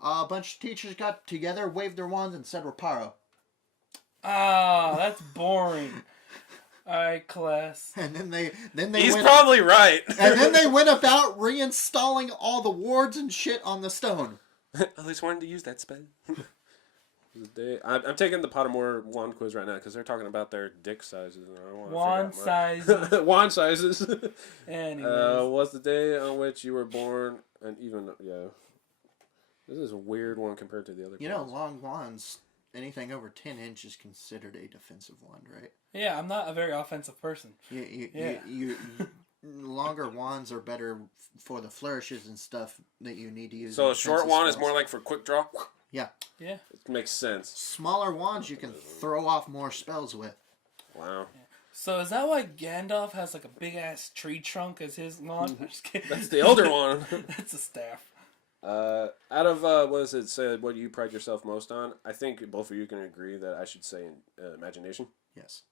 A bunch of teachers got together, waved their wands, and said Reparo. Ah, that's boring. All right, class. And then they He's probably right. And then they went about reinstalling all the wards and shit on the stone. At least wanted to use that spell. I'm taking the Pottermore wand quiz right now because they're talking about their dick sizes. And I don't Wand sizes. Wand sizes. Anyways. What's the day on which you were born? And even, this is a weird one compared to the other You know, quiz. long wands, anything over 10 inches is considered a defensive wand, right? Yeah, I'm not a very offensive person. You longer wands are better for the flourishes and stuff that you need to use. So a short wand is more like for quick draw? Yeah. Yeah. It makes sense. Smaller wands you can throw off more spells with. Wow. So is that why Gandalf has like a big ass tree trunk as his wand? I'm just kidding. That's the older one. That's a staff. Out of what does it say? What do you pride yourself most on? I think both of you can agree that I should say imagination. Yes.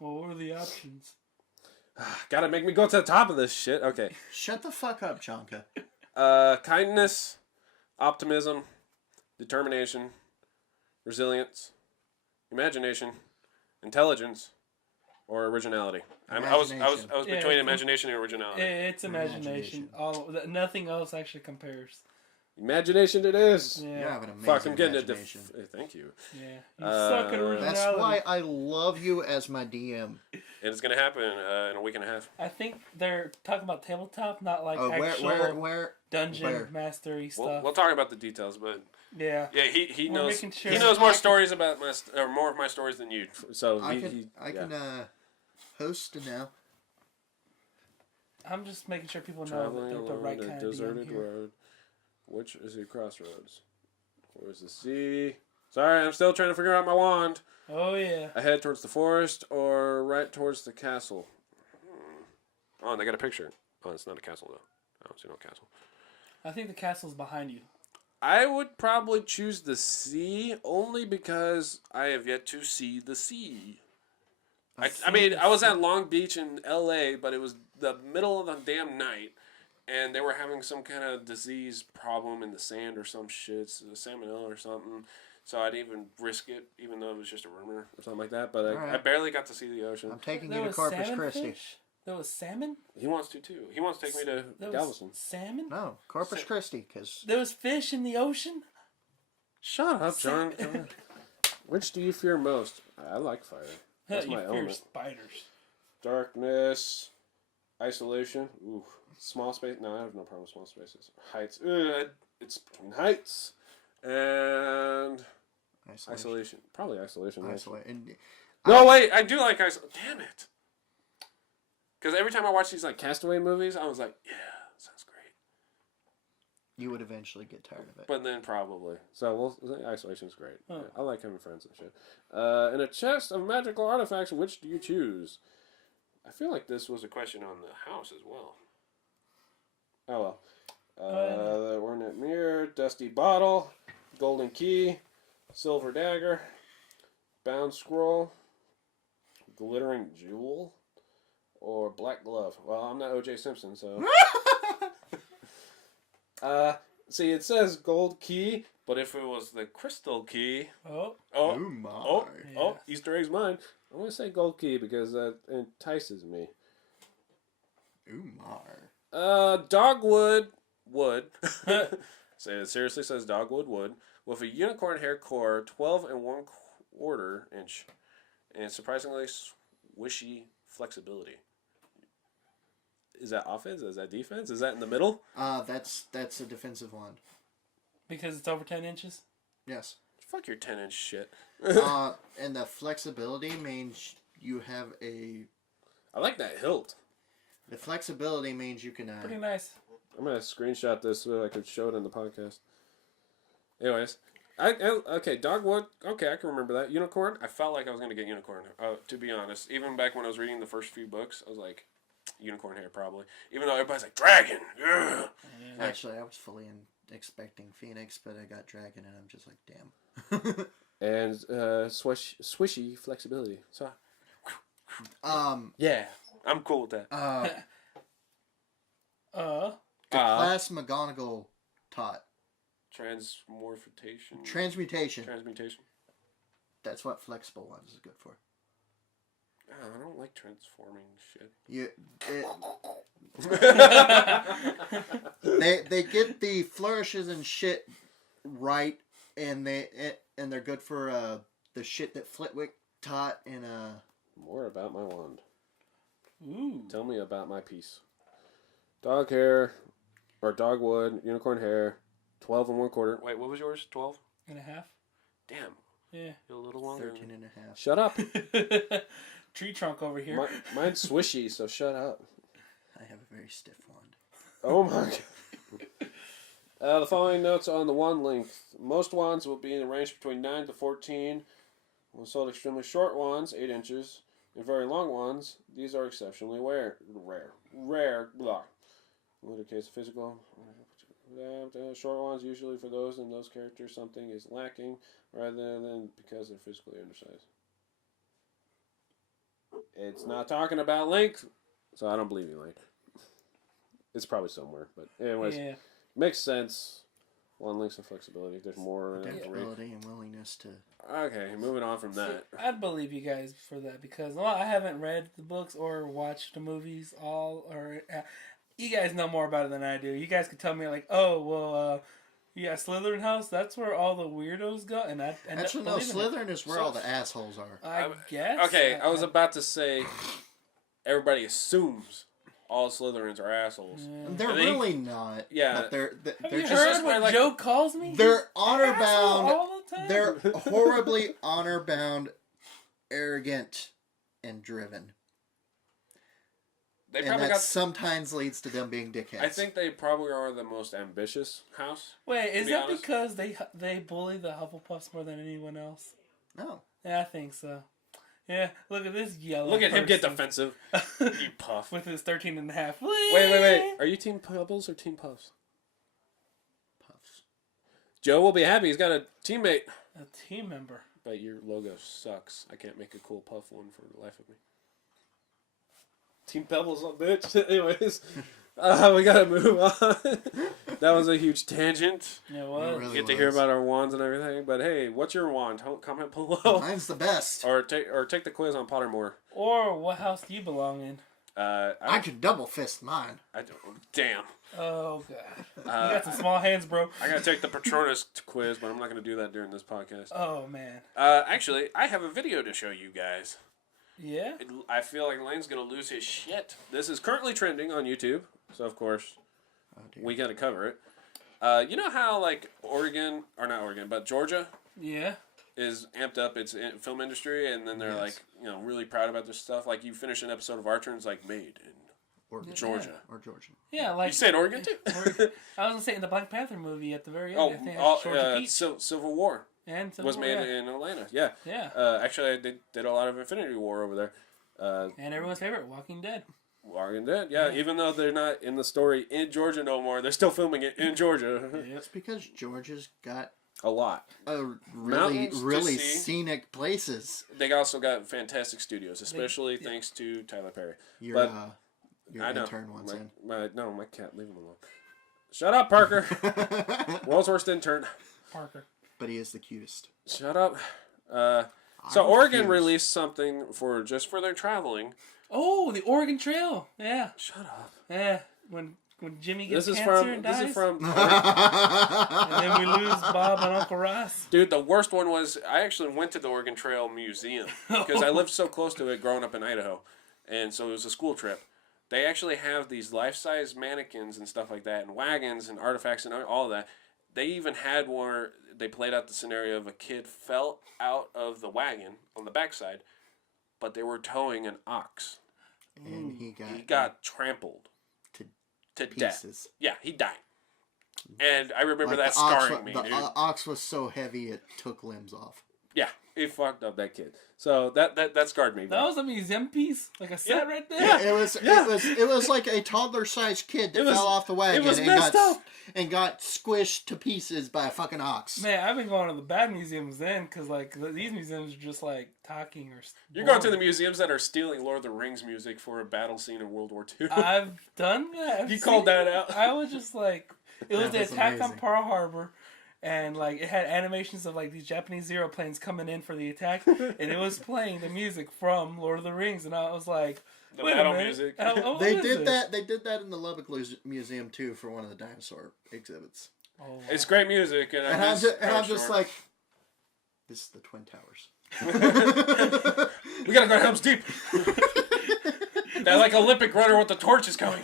Well, what are the options? Gotta make me go to the top of this shit. Okay. Shut the fuck up, JonKuh. Kindness, optimism, determination, resilience, imagination, intelligence, or originality. I was between imagination and originality. It's imagination. Nothing else actually compares. Imagination it is. Yeah. You have an amazing Fuck, I'm getting imagination. thank you. Yeah. You suck at originality. That's why I love you as my DM. And it's gonna happen in a week and a half. I think they're talking about tabletop, not like Where dungeon mastery stuff. We'll talk about the details, but yeah, he We're knows making sure. he knows more stories about more of my stories than you. So I can host now. I'm just making sure people know Traveling that they're the right along kind a of deserted DM here. road. Which is the crossroads? Where's the sea? Sorry, I'm still trying to figure out my wand. Oh yeah. I head towards the forest or right towards the castle. Oh, and I got a picture. Oh, it's not a castle though. I don't see no castle. I think the castle's behind you. I would probably choose the sea only because I have yet to see the sea. I mean, I was at Long Beach in L.A., but it was the middle of the damn night, and they were having some kind of disease problem in the sand or some shit, salmonella or something. So I didn't even risk it, even though it was just a rumor or something like that. But I barely got to see the ocean. I'm taking you to Corpus Christi. There was salmon? He wants to, too. He wants to take me to Galveston. Salmon? No, Corpus Christi, because... There was fish in the ocean? Shut up, John. Which do you fear most? I like fire. That's my element. Spiders. Darkness. Isolation. Ooh. Small space. No, I have no problem with small spaces. Heights. It's between heights. And... Isolation. Probably isolation. No, wait. I do like isolation. Damn it. Because every time I watch these like Castaway movies, I was like, yeah, sounds great. You would eventually get tired of it. But then probably. So isolation's great. Oh. Yeah, I like having friends and shit. In a chest of magical artifacts, which do you choose? I feel like this was a question on the house as well. Oh well. The ornate mirror, dusty bottle, golden key, silver dagger, bound scroll, glittering jewel, or black glove. Well, I'm not O.J. Simpson, so... see, it says gold key, but if it was the crystal key... Easter egg's mine. I'm going to say gold key because that entices me. Dogwood wood. So it seriously says dogwood wood with a unicorn hair core, 12 1/4 inch, and surprisingly swishy flexibility. Is that offense? Is that defense? Is that in the middle? That's a defensive wand. Because it's over 10 inches? Yes. Fuck your 10-inch shit. And the flexibility means you have a... I like that hilt. The flexibility means you can... Pretty nice. I'm going to screenshot this so I could show it in the podcast. Anyways. Okay, dogwood. Okay, I can remember that. Unicorn. I felt like I was going to get unicorn, to be honest. Even back when I was reading the first few books, I was like, unicorn hair probably. Even though everybody's like, dragon! Yeah. Actually, I was fully expecting phoenix, but I got dragon, and I'm just like, damn. And swishy flexibility. So, yeah, I'm cool with that. The class McGonagall taught. Transmutation. That's what flexible ones is good for. I don't like transforming shit. They get the flourishes and shit right, and they're good for the shit that Flitwick taught in More about my wand. Ooh. Tell me about my piece. Dog hair, or dogwood, unicorn hair, 12 1/4. Wait, what was yours? 12 and a half. Damn. Yeah. You're a little longer. 13 and a half. Shut up. Tree trunk over here. Mine's swishy, so shut up. I have a very stiff wand. Oh my god. The following notes on the wand length. Most wands will be in the range between 9 to 14. When sold extremely short wands, 8 inches, and very long wands, these are exceptionally rare. Blah. In the case of physical, short wands usually for those in those characters something is lacking, rather than because they're physically undersized. It's not talking about length, so I don't believe you, Link. It's probably somewhere, but anyways, makes sense. One links and flexibility. There's more adaptability and willingness to. Okay, moving on from that. I'd believe you guys for that because I haven't read the books or watched the movies you guys know more about it than I do. You guys could tell me like, oh well, yeah, Slytherin house. That's where all the weirdos go, and I actually no. Slytherin is where all the assholes are. I guess. Okay, I was about to say, everybody assumes all Slytherins are assholes. Yeah. They're really not. Yeah, but they're just heard what Joe calls me? They're honor bound all the time. They're horribly honor bound, arrogant, and driven. They and that sometimes leads to them being dickheads. I think they probably are the most ambitious house. Wait, is that because they bully the Hufflepuffs more than anyone else? No. Yeah, I think so. Yeah, look at this yellow Look at him get defensive. You puff. With his 13 and a half. Wait. Are you Team Pebbles or Team Puffs? Puffs. Joe will be happy. He's got a teammate. A team member. but your logo sucks. I can't make a cool puff one for the life of me. Team Pebbles, bitch. Anyways, we gotta move on. That was a huge tangent. Yeah, it was. It really Get to hear about our wands and everything. But hey, what's your wand? Comment below. Mine's the best. Or take the quiz on Pottermore. Or what house do you belong in? I could double fist mine. Damn. Oh, God. You got some small hands, bro. I gotta take the Patronus quiz, but I'm not gonna do that during this podcast. Oh, man. Actually, I have a video to show you guys. Yeah? I feel like Lane's gonna lose his shit. This is currently trending on YouTube, so of course we gotta cover it. You know how like Georgia Yeah. is amped up its film industry, and then they're like, really proud about this stuff. Like you finish an episode of Archer, and it's like made in Georgia. Or Georgia. Yeah, like... You said Oregon too? I was going to say in the Black Panther movie at the very end. I think Georgia Peach. Civil War And Civil was War, made in Atlanta. Yeah. Yeah. Actually, they did a lot of Infinity War over there. And everyone's favorite, Walking Dead. Walking Dead, yeah. Even though they're not in the story in Georgia no more, they're still filming it in Georgia. It's because Georgia's got A lot. Really scenic places. They also got fantastic studios, especially thanks to Tyler Perry. Your intern once in. My cat, leave him alone. Shut up, Parker. World's worst intern. Parker. But he is the cutest. Shut up. So Oregon released something for their traveling. Oh, the Oregon Trail. Yeah. Shut up. Yeah. When Jimmy gets This cancer is from and then we lose Bob and Uncle Ross. Dude, the worst one was I actually went to the Oregon Trail Museum because I lived so close to it growing up in Idaho, and so it was a school trip. They actually have these life-size mannequins and stuff like that, and wagons and artifacts and all of that. They even had where they played out the scenario of a kid fell out of the wagon on the backside, but they were towing an ox. And he got trampled to death. pieces. Yeah, he died. And I remember Like that the ox scarring me, dude. The ox was so heavy it took limbs off. Yeah, it fucked up that kid. So that scarred me. That was a museum piece, like a set right there. Yeah, it was like a toddler-sized kid that fell off the wagon and got squished to pieces by a fucking ox. Man, I've been going to the bad museums then, because like these museums are just like talking or. You're going to the museums that are stealing Lord of the Rings music for a battle scene in World War II. I've done that. You called that out. I was just like, it was the attack on amazing. Pearl Harbor. And, like, it had animations of, like, these Japanese Zero planes coming in for the attack. And it was playing the music from Lord of the Rings. And I was like, The battle music. They did that in the Lubbock Museum, too, for one of the dinosaur exhibits. Oh, wow. It's great music. And I'm just like, this is the Twin Towers. We gotta go to Helm's Deep. That, like, Olympic runner with the torch is coming.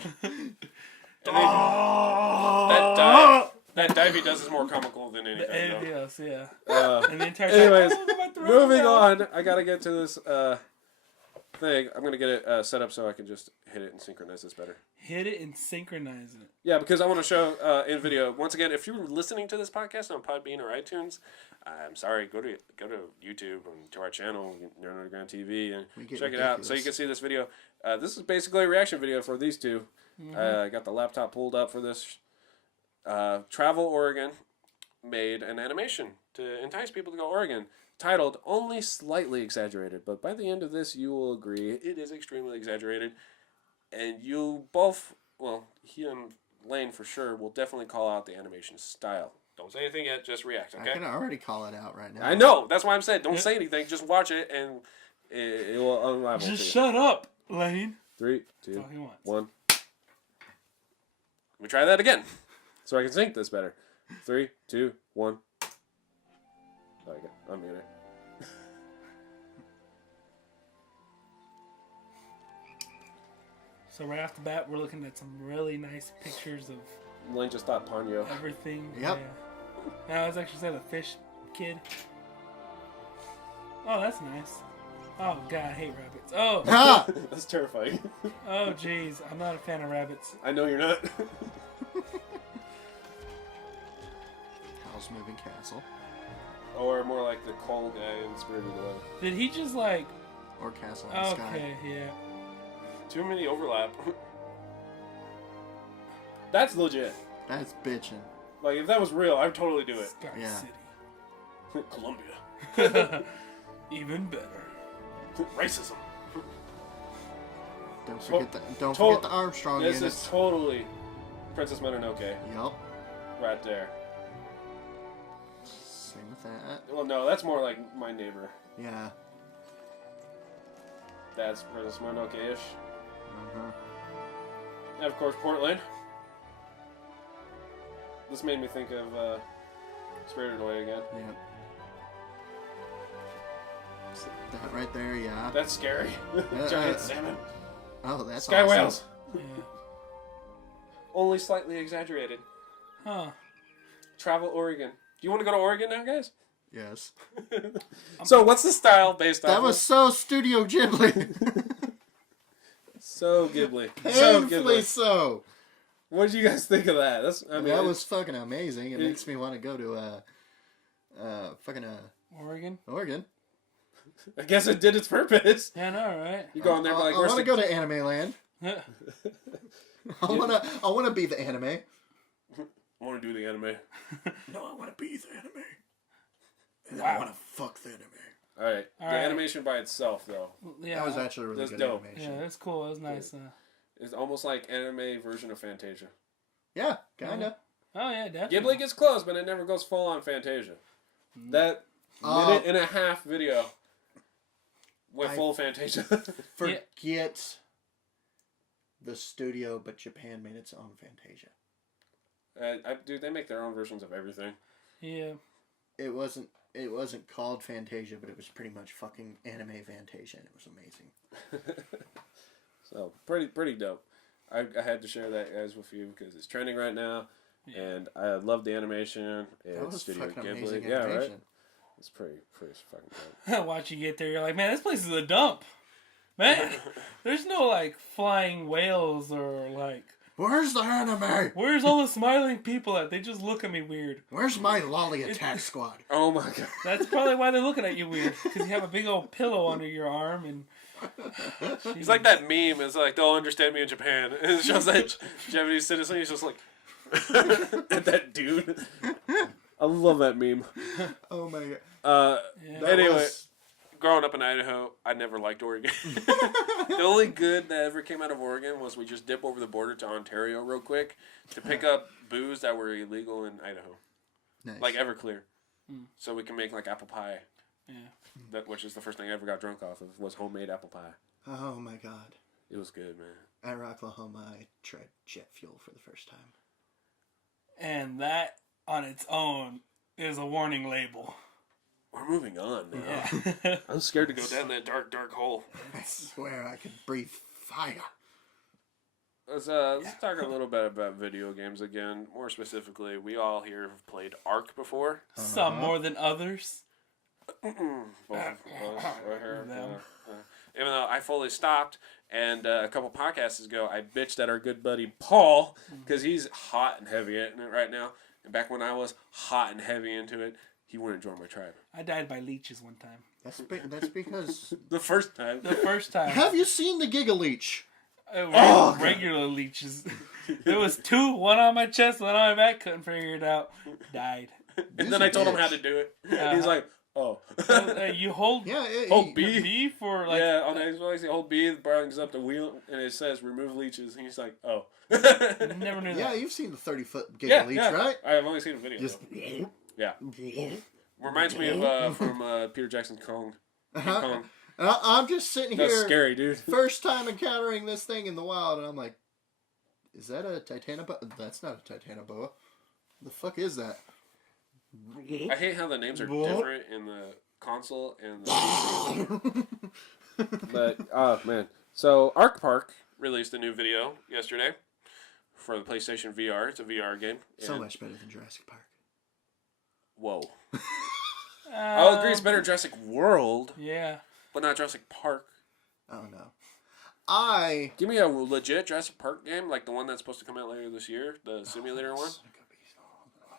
That dive he does is more comical than anything. Anything else, yeah. And the entire Anyways, time, moving on. I gotta get to this thing. I'm gonna get it set up so I can just hit it and synchronize this better. Hit it and synchronize it. Yeah, because I want to show in video. Once again, if you're listening to this podcast on Podbean or iTunes, I'm sorry. Go to YouTube and to our channel, Nerd Underground TV, and check it out so you can see this video. This is basically a reaction video for these two. I got the laptop pulled up for this. Travel Oregon made an animation to entice people to go Oregon, titled Only Slightly Exaggerated. But by the end of this, you will agree it is extremely exaggerated. And you both, well, he and Lane for sure, will definitely call out the animation style. Don't say anything yet, just react, okay? I can already call it out right now. I know, that's why I'm saying don't say anything, just watch it and it will unravel to you. Just shut up, Lane. 3, 2, all he wants. 1. Let me try that again. So I can sync this better. 3, 2, 1. Oh, I got unmute it. So right off the bat, we're looking at some really nice pictures of Lane just thought Ponyo. everything. Yep. Yeah. I was actually saying the fish kid. Oh, that's nice. Oh God, I hate rabbits. Oh. That's terrifying. Oh jeez, I'm not a fan of rabbits. I know you're not. House moving castle. Or more like the coal guy in Spirited Away. Did he just like? Or castle in the sky. Okay, yeah. Too many overlap. That's legit. That's bitching. Like if that was real, I'd totally do it. Scar Yeah. City. Columbia. Even better. Racism. Don't forget the Armstrong This units. is totally Princess Mononoke Yup. right there. Same with that. Well, no, that's more like My Neighbor. Yeah. That's Princess Mononoke-ish. Uh-huh. And of course, Portland. This made me think of Spirited Away again. Yep. That right there, yeah. That's scary. Giant salmon. Oh, that's Sky awesome. whales. Yeah. Only slightly exaggerated. Huh. Travel Oregon. Do you want to go to Oregon now, guys? Yes. So, what's the style based on? That was so Studio Ghibli. So Ghibli. So Painfully Ghibli. so. What did you guys think of that? That was fucking amazing. It makes me want to go to fucking Oregon? Oregon. I guess it did its purpose. Yeah, I know, right? You go in there, I like, want to go to Anime Land. Yeah. I want to be the anime. I want to do the anime. No, I want to be the anime. And Wow. I want to fuck the anime. All right. All The right. animation by itself, though, Yeah. That was actually really That's good dope. animation. Yeah, that's cool. That was nice. is almost like anime version of Fantasia. Yeah, kinda. Oh, yeah, definitely. Ghibli gets close, but it never goes full on Fantasia. That minute and a half video with full Fantasia. Forget the studio, but Japan made its own Fantasia. Dude, they make their own versions of everything. Yeah. It wasn't called Fantasia, but it was pretty much fucking anime Fantasia, and it was amazing. So pretty dope. I had to share that, guys, with you because it's trending right now, and I love the animation. That was Studio fucking Ghibli. amazing Yeah, animation. right. It's pretty fucking dope. Watch you get there, you're like, man, this place is a dump. Man, there's no, like, flying whales or, like... Where's the anime? Where's all the smiling people at? They just look at me weird. Where's my lolly attack squad? Oh my god. That's probably why they're looking at you weird. Because you have a big old pillow under your arm and... It's like that meme. It's like, they'll understand me in Japan. And it shows that Japanese citizen. He's just like... at that dude. I love that meme. Oh my god. Anyway, growing up in Idaho, I never liked Oregon. The only good that ever came out of Oregon was we just dip over the border to Ontario real quick to pick up booze that were illegal in Idaho. Nice. Like Everclear. So we can make like apple pie. Yeah. Which is the first thing I ever got drunk off of was homemade apple pie. Oh my god. It was good, man. At Oklahoma, I tried jet fuel for the first time. And that, on its own, is a warning label. We're moving on now. Yeah. I'm scared to go down that dark hole. I swear I could breathe fire. Let's talk a little bit about video games again. More specifically, we all here have played Ark before. Some more than others. Both of us right here. Them. Even though I fully stopped, and a couple podcasts ago, I bitched at our good buddy Paul, because he's hot and heavy in it right now. And back when I was hot and heavy into it, he wouldn't join my tribe. I died by leeches one time. That's because... The first time. The first time. Have you seen the Giga Leech? Regular leeches. There was two, one on my chest, one on my back. Couldn't figure it out. Died. And then I told him how to do it. He's like, oh. You hold hold B. B for like... Yeah, on Xbox, you hold B, it brings up the wheel, and it says remove leeches. And he's like, oh. Never knew that. Yeah, you've seen the 30-foot Giga Leech, right? I've only seen a video. Just... Yeah. Reminds me of from Peter Jackson's Kong. Kong. I'm just sitting That's here. scary, dude. First time encountering this thing in the wild, and I'm like, is that a Titanoboa? That's not a Titanoboa. The fuck is that? I hate how the names are different in the console and the PC. But, oh, man. So, Ark Park released a new video yesterday for the PlayStation VR. It's a VR game. So much better than Jurassic Park. Whoa. I'll agree it's better than Jurassic World. Yeah. But not Jurassic Park. I don't know. Give me a legit Jurassic Park game, like the one that's supposed to come out later this year, the simulator one.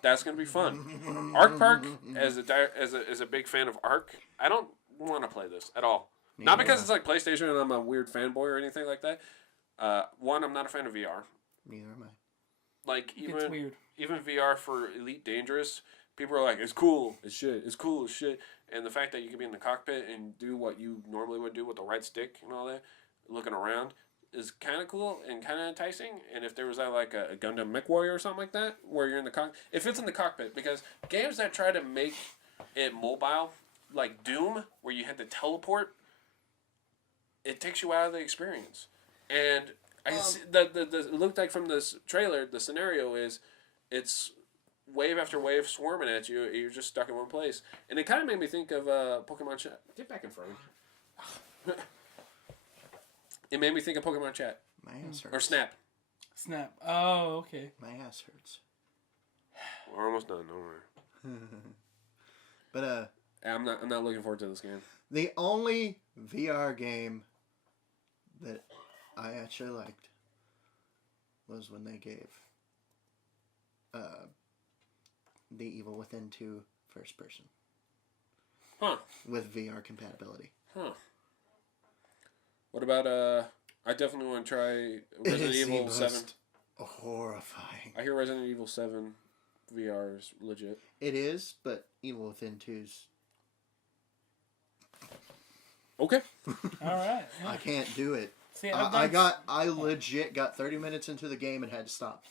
That's gonna be fun. Ark Park, as a big fan of Ark, I don't want to play this at all. Not because it's like PlayStation and I'm a weird fanboy or anything like that. One, I'm not a fan of VR. Neither am I. Like It's weird. even VR for Elite Dangerous, people are like, it's cool as shit. It's cool as shit. And the fact that you can be in the cockpit and do what you normally would do with the right stick and all that, looking around, is kind of cool and kind of enticing. And if there was like a Gundam Mech Warrior or something like that, where you're in the cockpit, it fits in the cockpit, because games that try to make it mobile, like Doom, where you had to teleport, it takes you out of the experience. And it looked like from this trailer, the scenario is, it's wave after wave swarming at you. You're just stuck in one place, and it kind of made me think of Pokemon Chat. Get back in front of me. It made me think of Pokemon Chat. My ass hurts. Or Snap. Snap. Oh, okay. My ass hurts. We're almost done. Don't worry. But I'm not looking forward to this game. the only VR game that I actually liked was when they gave The Evil Within 2 first person. Huh. With VR compatibility. Huh. What about I definitely want to try Resident Evil 7. Horrifying. I hear Resident Evil 7 VR is legit. It is, but Evil Within 2's... Okay. All right. Yeah. I can't do it. See, I legit got 30 minutes into the game and had to stop.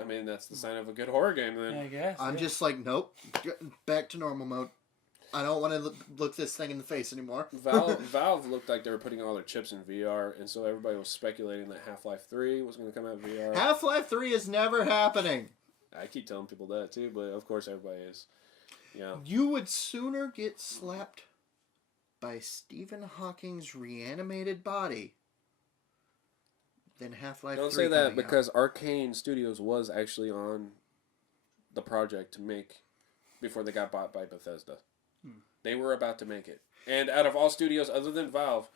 I mean, that's the sign of a good horror game, then. I guess. I'm just like, nope, back to normal mode. I don't want to look this thing in the face anymore. Valve looked like they were putting all their chips in VR, and so everybody was speculating that Half-Life 3 was going to come out in VR. Half-Life 3 is never happening. I keep telling people that too, but of course everybody is. Yeah. You would sooner get slapped by Stephen Hawking's reanimated body than Half-Life 3. Don't say that, because Arcane Studios was actually on the project to make before they got bought by Bethesda. They were about to make it. And out of all studios other than Valve,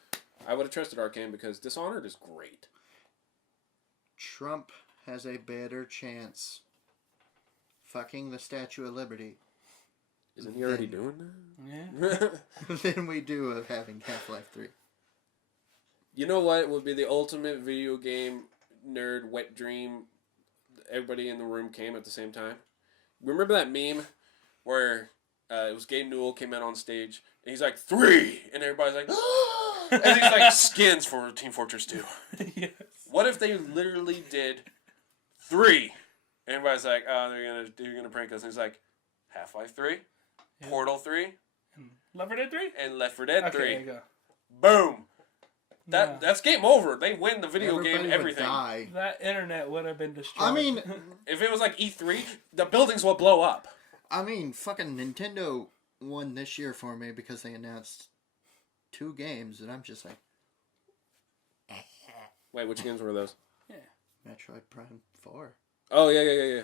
I would have trusted Arcane, because Dishonored is great. Trump has a better chance fucking the Statue of Liberty Isn't he already doing Yeah. that? than we do of having Half-Life 3. You know what would be the ultimate video game nerd wet dream? Everybody in the room came at the same time. Remember that meme where it was Gabe Newell came out on stage and he's like 3, and everybody's like, and he's like skins for Team Fortress 2. Yes. What if they literally did 3? And everybody's like, oh, they're gonna prank us. And he's like, Half-Life 3, Yeah. Portal 3, Left 4 Dead 3? and Left 4 Dead 3. Okay, there you go. Boom. Yeah. That's game over. They win the video Everybody game would everything. die. That internet would have been destroyed. I mean, If it was like E3, the buildings will blow up. fucking Nintendo won this year for me because they announced 2 games, and I'm just like, Wait, which games were those? Metroid Prime 4. Oh, yeah.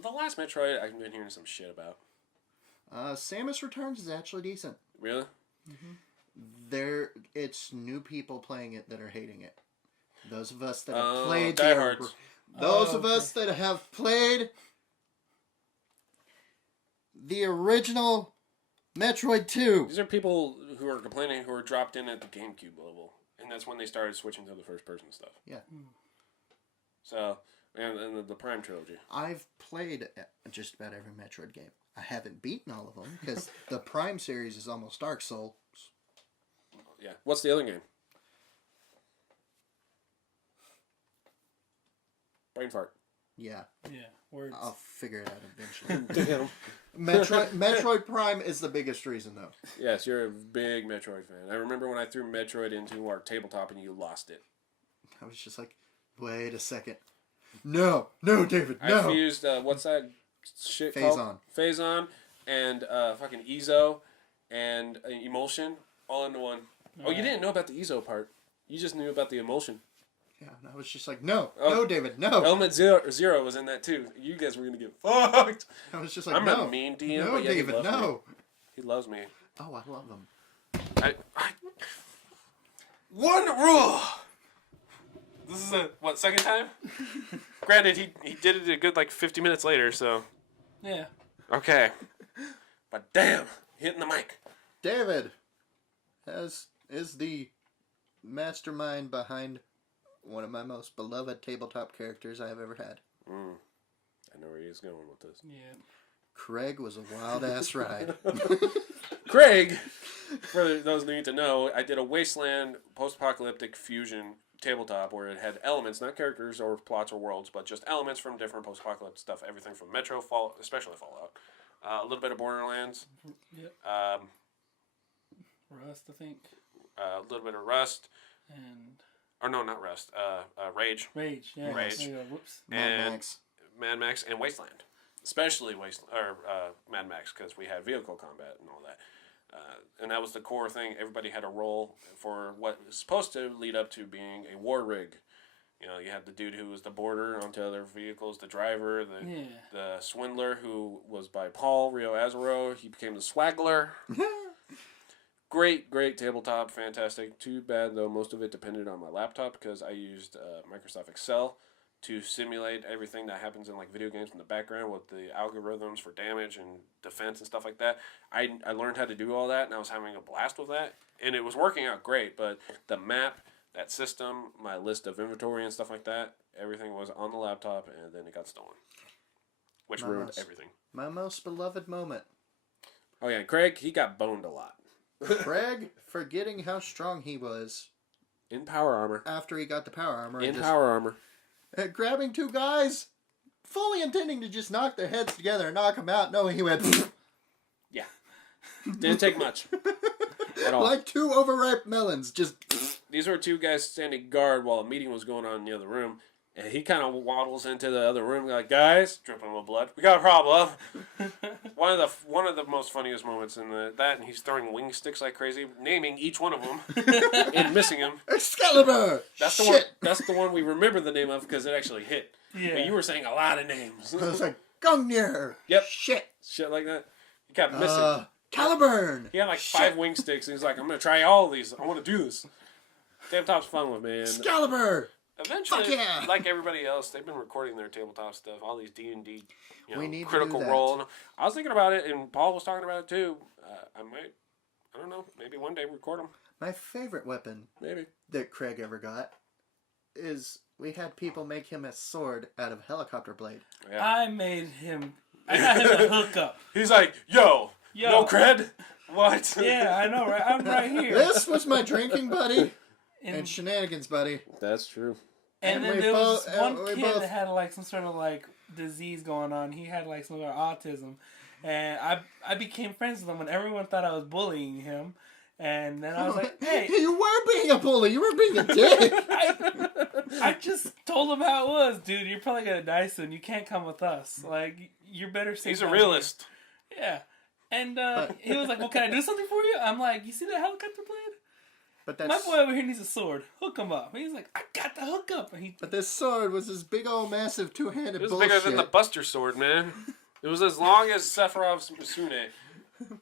The last Metroid, I've been hearing some shit about. Samus Returns is actually decent. Really? It's new people playing it that are hating it. Those of us that have played diehards. Those of us that have played the original Metroid 2. These are people who are complaining who are dropped in at the GameCube level. And that's when they started switching to the first-person stuff. Yeah. So, and the Prime trilogy. I've played just about every Metroid game. I haven't beaten all of them because the Prime series is almost Dark Souls. Yeah. What's the other game? Brain fart. Yeah. Yeah, words. I'll figure it out eventually. Damn. Metroid Prime is the biggest reason, though. Yes, you're a big Metroid fan. I remember when I threw Metroid into our tabletop and you lost it. I was just like, wait a second. No, David, no. I fused, what's that shit called? Phazon and fucking Ezo and Emulsion all into one. Oh, you didn't know about the Ezo part. You just knew about the Emulsion. Yeah, and I was just like, no, David, no. Element Zero was in that too. You guys were going to get fucked. I was just like, I'm no. a mean DM, No, but yeah, David, he loves no. me. He loves me. Oh, I love them. One rule. This is second time? Granted, he did it a good 50 minutes later, so. Yeah. Okay. But damn, hitting the mic. David is the mastermind behind one of my most beloved tabletop characters I have ever had. I know where he's going with this. Yeah. Craig was a wild ass ride. Craig, for those who need to know, I did a Wasteland post-apocalyptic fusion tabletop where it had elements, not characters or plots or worlds, but just elements from different post-apocalyptic stuff. Everything from Metro, especially Fallout, a little bit of Borderlands, Yep. Rust, I think. A little bit of Rust, And or no, not Rust. Rage. Rage. Yeah. Rage. There you go. Whoops. Mad Max, and Wasteland, especially Mad Max, because we had vehicle combat and all that. And that was the core thing. Everybody had a role for what was supposed to lead up to being a war rig. You know, you had the dude who was the boarder onto other vehicles, the driver, the swindler who was by Paul Rio Azaro. He became the swaggler. Great tabletop, fantastic. Too bad, though, most of it depended on my laptop because I used Microsoft Excel to simulate everything that happens in like video games in the background with the algorithms for damage and defense and stuff like that. I learned how to do all that, and I was having a blast with that, and it was working out great. But the map, that system, my list of inventory and stuff like that, everything was on the laptop, and then it got stolen, which ruined everything. My most beloved moment. Oh yeah, Craig, he got boned a lot. Craig forgetting how strong he was in power armor. After he got the power armor. Power armor. Grabbing two guys, fully intending to just knock their heads together and knock them out, knowing he went... Yeah. Didn't take much. At all. Like two overripe melons, just... These were two guys standing guard while a meeting was going on in the other room. And he kind of waddles into the other room like, guys, dripping with blood, we got a problem. One of the most funniest moments in that, and he's throwing wing sticks like crazy, naming each one of them and missing them. Excalibur. That's the one. That's the one we remember the name of because it actually hit. Yeah. But you were saying a lot of names. I was like, Gungnir. Yep. Shit like that. He kept missing. Caliburn. He had like 5 wing sticks, and he's like, I'm gonna try all of these. I want to do this. Tabletop's fun with me. Excalibur. Eventually, like everybody else, they've been recording their tabletop stuff, all these D&D, Critical to do that. Role. I was thinking about it, and Paul was talking about it too. I don't know, maybe one day record them. My favorite weapon Maybe. that Craig ever got is we had people make him a sword out of helicopter blade. Yeah. I got him a hookup. He's like, yo, no cred? What? Yeah, I know, right? I'm right here. This was my drinking buddy. And shenanigans, buddy. That's true. And then there was one kid that had like some sort of like disease going on. He had like some sort of autism, and I became friends with him when everyone thought I was bullying him. And then I was like, "Hey, you were being a bully. You were being a dick." I just told him how it was, dude. You're probably gonna die soon. You can't come with us. Like, you're better safe. He's a realist. Here. Yeah. And he was like, "Well, can I do something for you?" I'm like, "You see that helicopter blade? But that's... My boy over here needs a sword. Hook him up." He's like, "I got the hookup." But this sword was this big old massive two-handed bullshit. It was bigger than the Buster sword, man. It was as long as Sephiroth's Masune.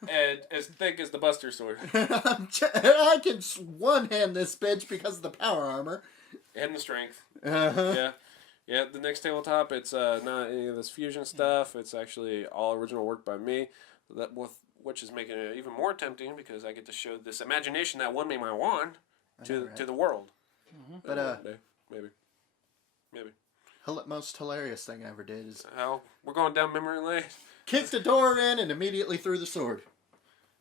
And as thick as the Buster sword. I can one-hand this bitch because of the power armor. And the strength. Uh-huh. Yeah, the next tabletop, it's not any of this fusion stuff. It's actually all original work by me. Which is making it even more tempting because I get to show this imagination that won me my wand to the world. Mm-hmm. But maybe. Most hilarious thing I ever did is we're going down memory lane. Kicked the door in and immediately threw the sword.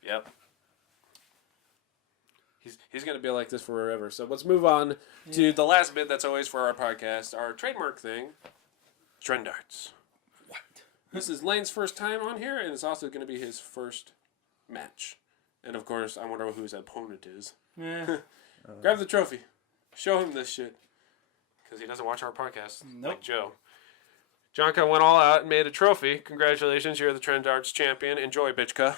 Yep. He's gonna be like this forever. So let's move on to the last bit that's always for our podcast, our trademark thing, TrenDarts. What? This is Lane's first time on here, and it's also going to be his first match. And, of course, I wonder who his opponent is. Yeah. Grab the trophy. Show him this shit. Because he doesn't watch our podcast like Joe. JonKuh went all out and made a trophy. Congratulations, you're the TrenDarts champion. Enjoy, bitchka.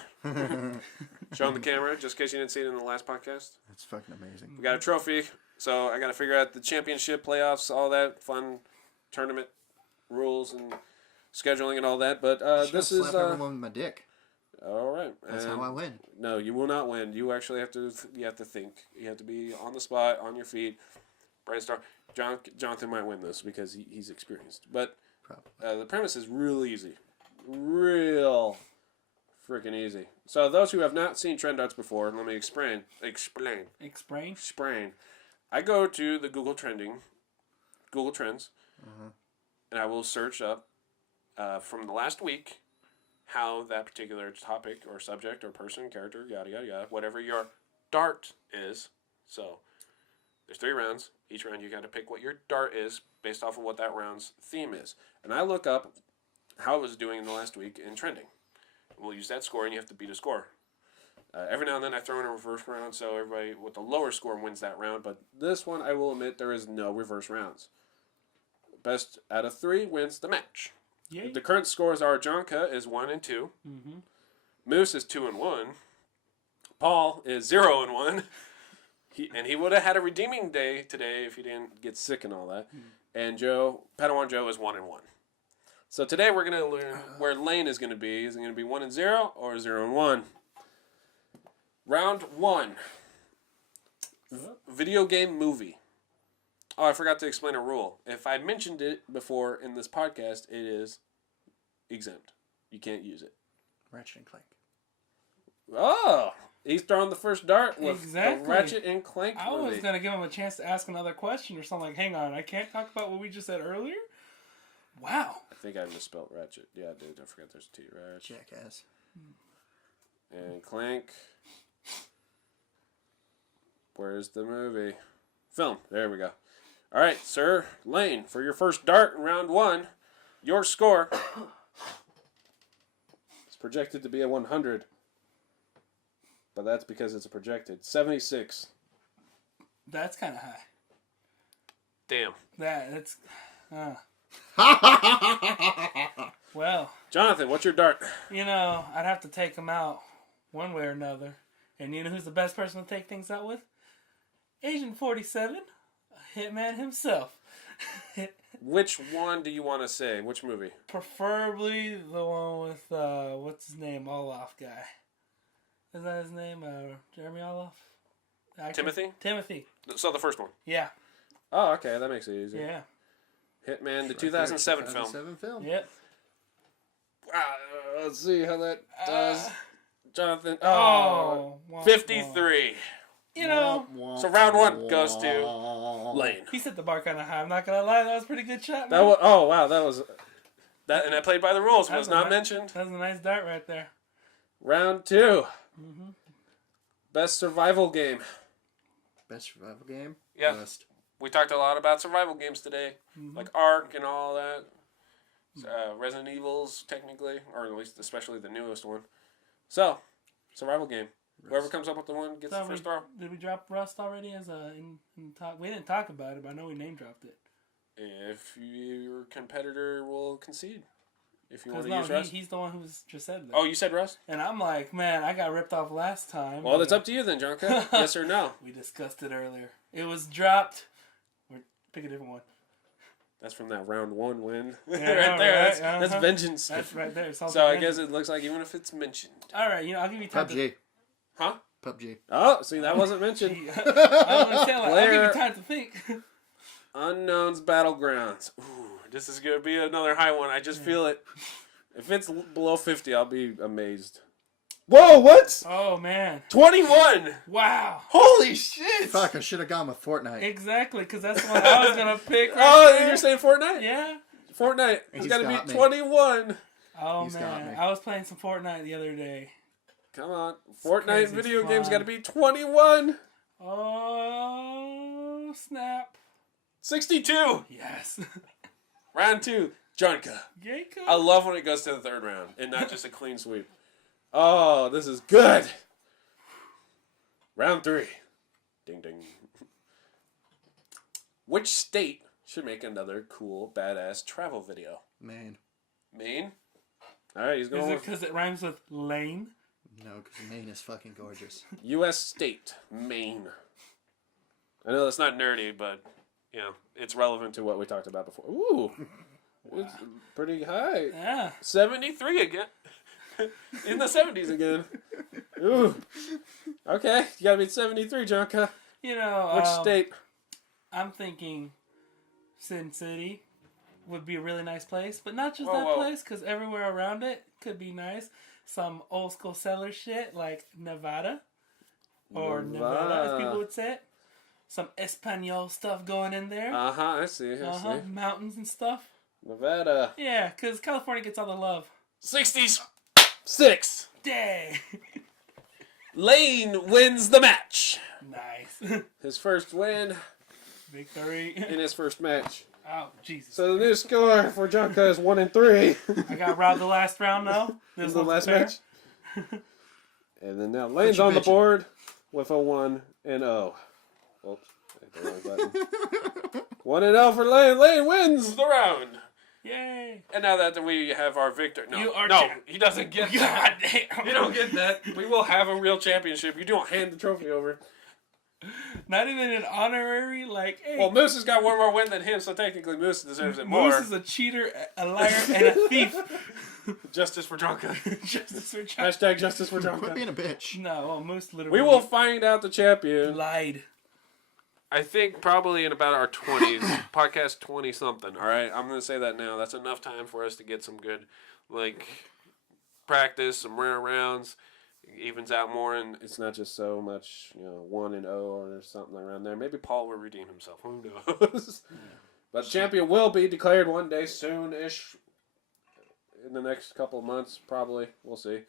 Show him the camera, just in case you didn't see it in the last podcast. That's fucking amazing. We got a trophy, so I got to figure out the championship playoffs, all that fun tournament rules and scheduling and all that, but this is everyone with my dick. All right. That's how I win. No, you will not win. You actually have to. You have to think. You have to be on the spot, on your feet, brainstorm. Jonathan might win this because he's experienced. But the premise is real easy, real freaking easy. So those who have not seen TrenDarts before, let me explain. I go to the Google Trends, uh-huh. and I will search up from the last week how that particular topic or subject or person, character, yada, yada, yada, whatever your dart is. So there's 3 rounds. Each round you got to pick what your dart is based off of what that round's theme is. And I look up how it was doing in the last week in trending. We'll use that score, and you have to beat a score. Every now and then I throw in a reverse round, so everybody with the lower score wins that round. But this one, I will admit, there is no reverse rounds. Best out of 3 wins the match. Yay. The current scores are JonKuh is 1 and 2. Mm-hmm. Moose is 2 and 1. Paul is 0 and 1. He would have had a redeeming day today if he didn't get sick and all that. And Padawan Joe is 1 and 1. So today we're gonna learn where Lane is gonna be. Is it gonna be 1 and 0 or 0 and 1? Round 1. Video game movie. Oh, I forgot to explain a rule. If I mentioned it before in this podcast, it is exempt. You can't use it. Ratchet and Clank. Oh, he's throwing the first dart with Exactly. the Ratchet and Clank I movie. was going to give him a chance to ask another question or something like, hang on, I can't talk about what we just said earlier? Wow. I think I misspelled Ratchet. Yeah, I did. I forgot there's a T. Ratchet. Jackass. And Clank. Where's the movie? Film. There we go. All right, sir. Lane, for your first dart in round 1, your score is projected to be a 100. But that's because it's a projected. 76. That's kind of high. Damn. That's... Well, Jonathan, what's your dart? I'd have to take him out one way or another. And you know who's the best person to take things out with? Agent 47, Hitman himself. Which one do you want to say? Which movie? Preferably the one with, what's his name, Olaf guy. Is that his name? Jeremy Olaf? Actor? Timothy. So the first one. Yeah. Oh, okay. That makes it easy. Yeah. Hitman, the 2007 film. 2007 film. Yep. Let's see how that does. Jonathan. Oh. 53. So round 1 goes to Lane. He set the bar kind of high. I'm not going to lie. That was a pretty good shot, man. That was, oh, wow. That was... And I played by the rules. Was not mentioned. That was a nice dart right there. Round 2. Mm-hmm. Best survival game. Best survival game? Yeah. Best. We talked a lot about survival games today. Mm-hmm. Like Ark and all that. Resident Evils, technically. Or at least especially the newest one. So, survival game. Whoever comes up with the one gets the first throw. Did we drop Rust already as a in talk? We didn't talk about it, but I know we name dropped it. If your competitor will concede. If you want to use Rust. He's the one who just said that. Oh, you said Rust? And I'm like, man, I got ripped off last time. Well, it's up to you then, JonKuh. Yes or no? We discussed it earlier. It was dropped. Pick a different one. That's from that round 1 win. Yeah, right there. right. That's vengeance. That's right there. So I guess it looks like even if it's mentioned. All right, I'll give you time PUBG. Huh? PUBG. Oh, see, that wasn't mentioned. I don't understand. I'll give you time to think. Unknown's Battlegrounds. Ooh, this is going to be another high one. I just feel it. If it's below 50, I'll be amazed. Whoa, what? Oh, man. 21! Wow. Holy shit! Fuck, I should have gone with Fortnite. Exactly, because that's the one I was going to pick. You're saying Fortnite? Yeah. Fortnite. It's got to got be me. 21. Oh, He's got man. me. I was playing some Fortnite the other day. Come on. Fortnite crazy video games fun. got to be 21. Oh, snap. 62. Yes. Round 2. JonKuh. Jacob. I love when it goes to the 3rd round and not just a clean sweep. Oh, this is good. Round 3. Ding, ding. Which state should make another cool, badass travel video? Maine. Maine? All right, he's Is going it with because it rhymes with lane? No, because Maine is fucking gorgeous. U.S. state, Maine. I know that's not nerdy, but, it's relevant to what we talked about before. Ooh. It's pretty high. Yeah. 73 again. In the 70s again. Ooh. Okay, you gotta be 73, JonKuh. Which state? I'm thinking Sin City would be a really nice place, but not just Whoa. place, because everywhere around it could be nice. Some old school settler shit like Nevada, or Nevada, as people would say it. Some Espanol stuff going in there. I see. Mountains and stuff. Nevada. Yeah, because California gets all the love. 60s. 6. Dang. Lane wins the match. Nice. His first win Victory. in his first match. Oh, Jesus. So the new score for JonKuh is 1-3. I got robbed the last round, though. This is the last fair. match. And then now Lane's on the board with a 1-0. Oops, hit the wrong button. 1-0 for Lane. Lane wins the round. Yay. And now that we have our victor, You are no, champ. he doesn't get God that. damn. You don't get that. We will have a real championship. You don't hand the trophy over. Not even an honorary, like, hey. Well, Moose has got one more win than him, so technically Moose deserves it more. Moose is a cheater, a liar, and a thief. Justice for JonKuh. Justice for John. Hashtag justice for Quit JonKuh. being a bitch. No, well, Moose literally We will find out the champion. lied. I think probably in about our 20s, podcast 20 something. All right, I'm gonna say that now. That's enough time for us to get some good, like, practice, some rare rounds. It evens out more, and it's not just so much, 1-0 or something around there. Maybe Paul will redeem himself. Who knows? Yeah. But champion will be declared one day soon-ish. In the next couple of months, probably. We'll see.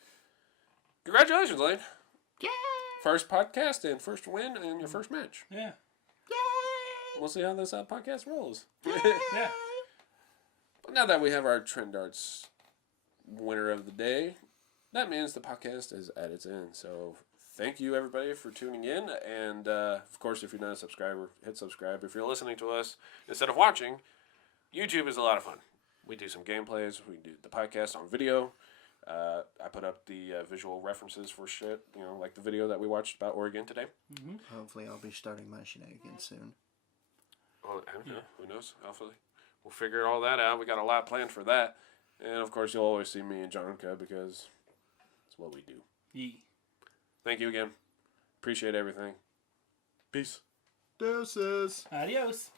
Congratulations, Lane. Yeah. First podcast and first win in your first match. Yeah. Yay! We'll see how this podcast rolls. Yeah. But now that we have our TrenDarts winner of the day, that means the podcast is at its end. So thank you, everybody, for tuning in. And, of course, if you're not a subscriber, hit subscribe. If you're listening to us instead of watching, YouTube is a lot of fun. We do some gameplays. We do the podcast on video. I put up the visual references for shit, like the video that we watched about Oregon today. Mm-hmm. Hopefully I'll be starting my shenanigans soon. Well, who knows? Hopefully. We'll figure all that out. We got a lot planned for that. And, of course, you'll always see me and JonKuh because it's what we do. Yeah. Thank you again. Appreciate everything. Peace. Deuces. Adios.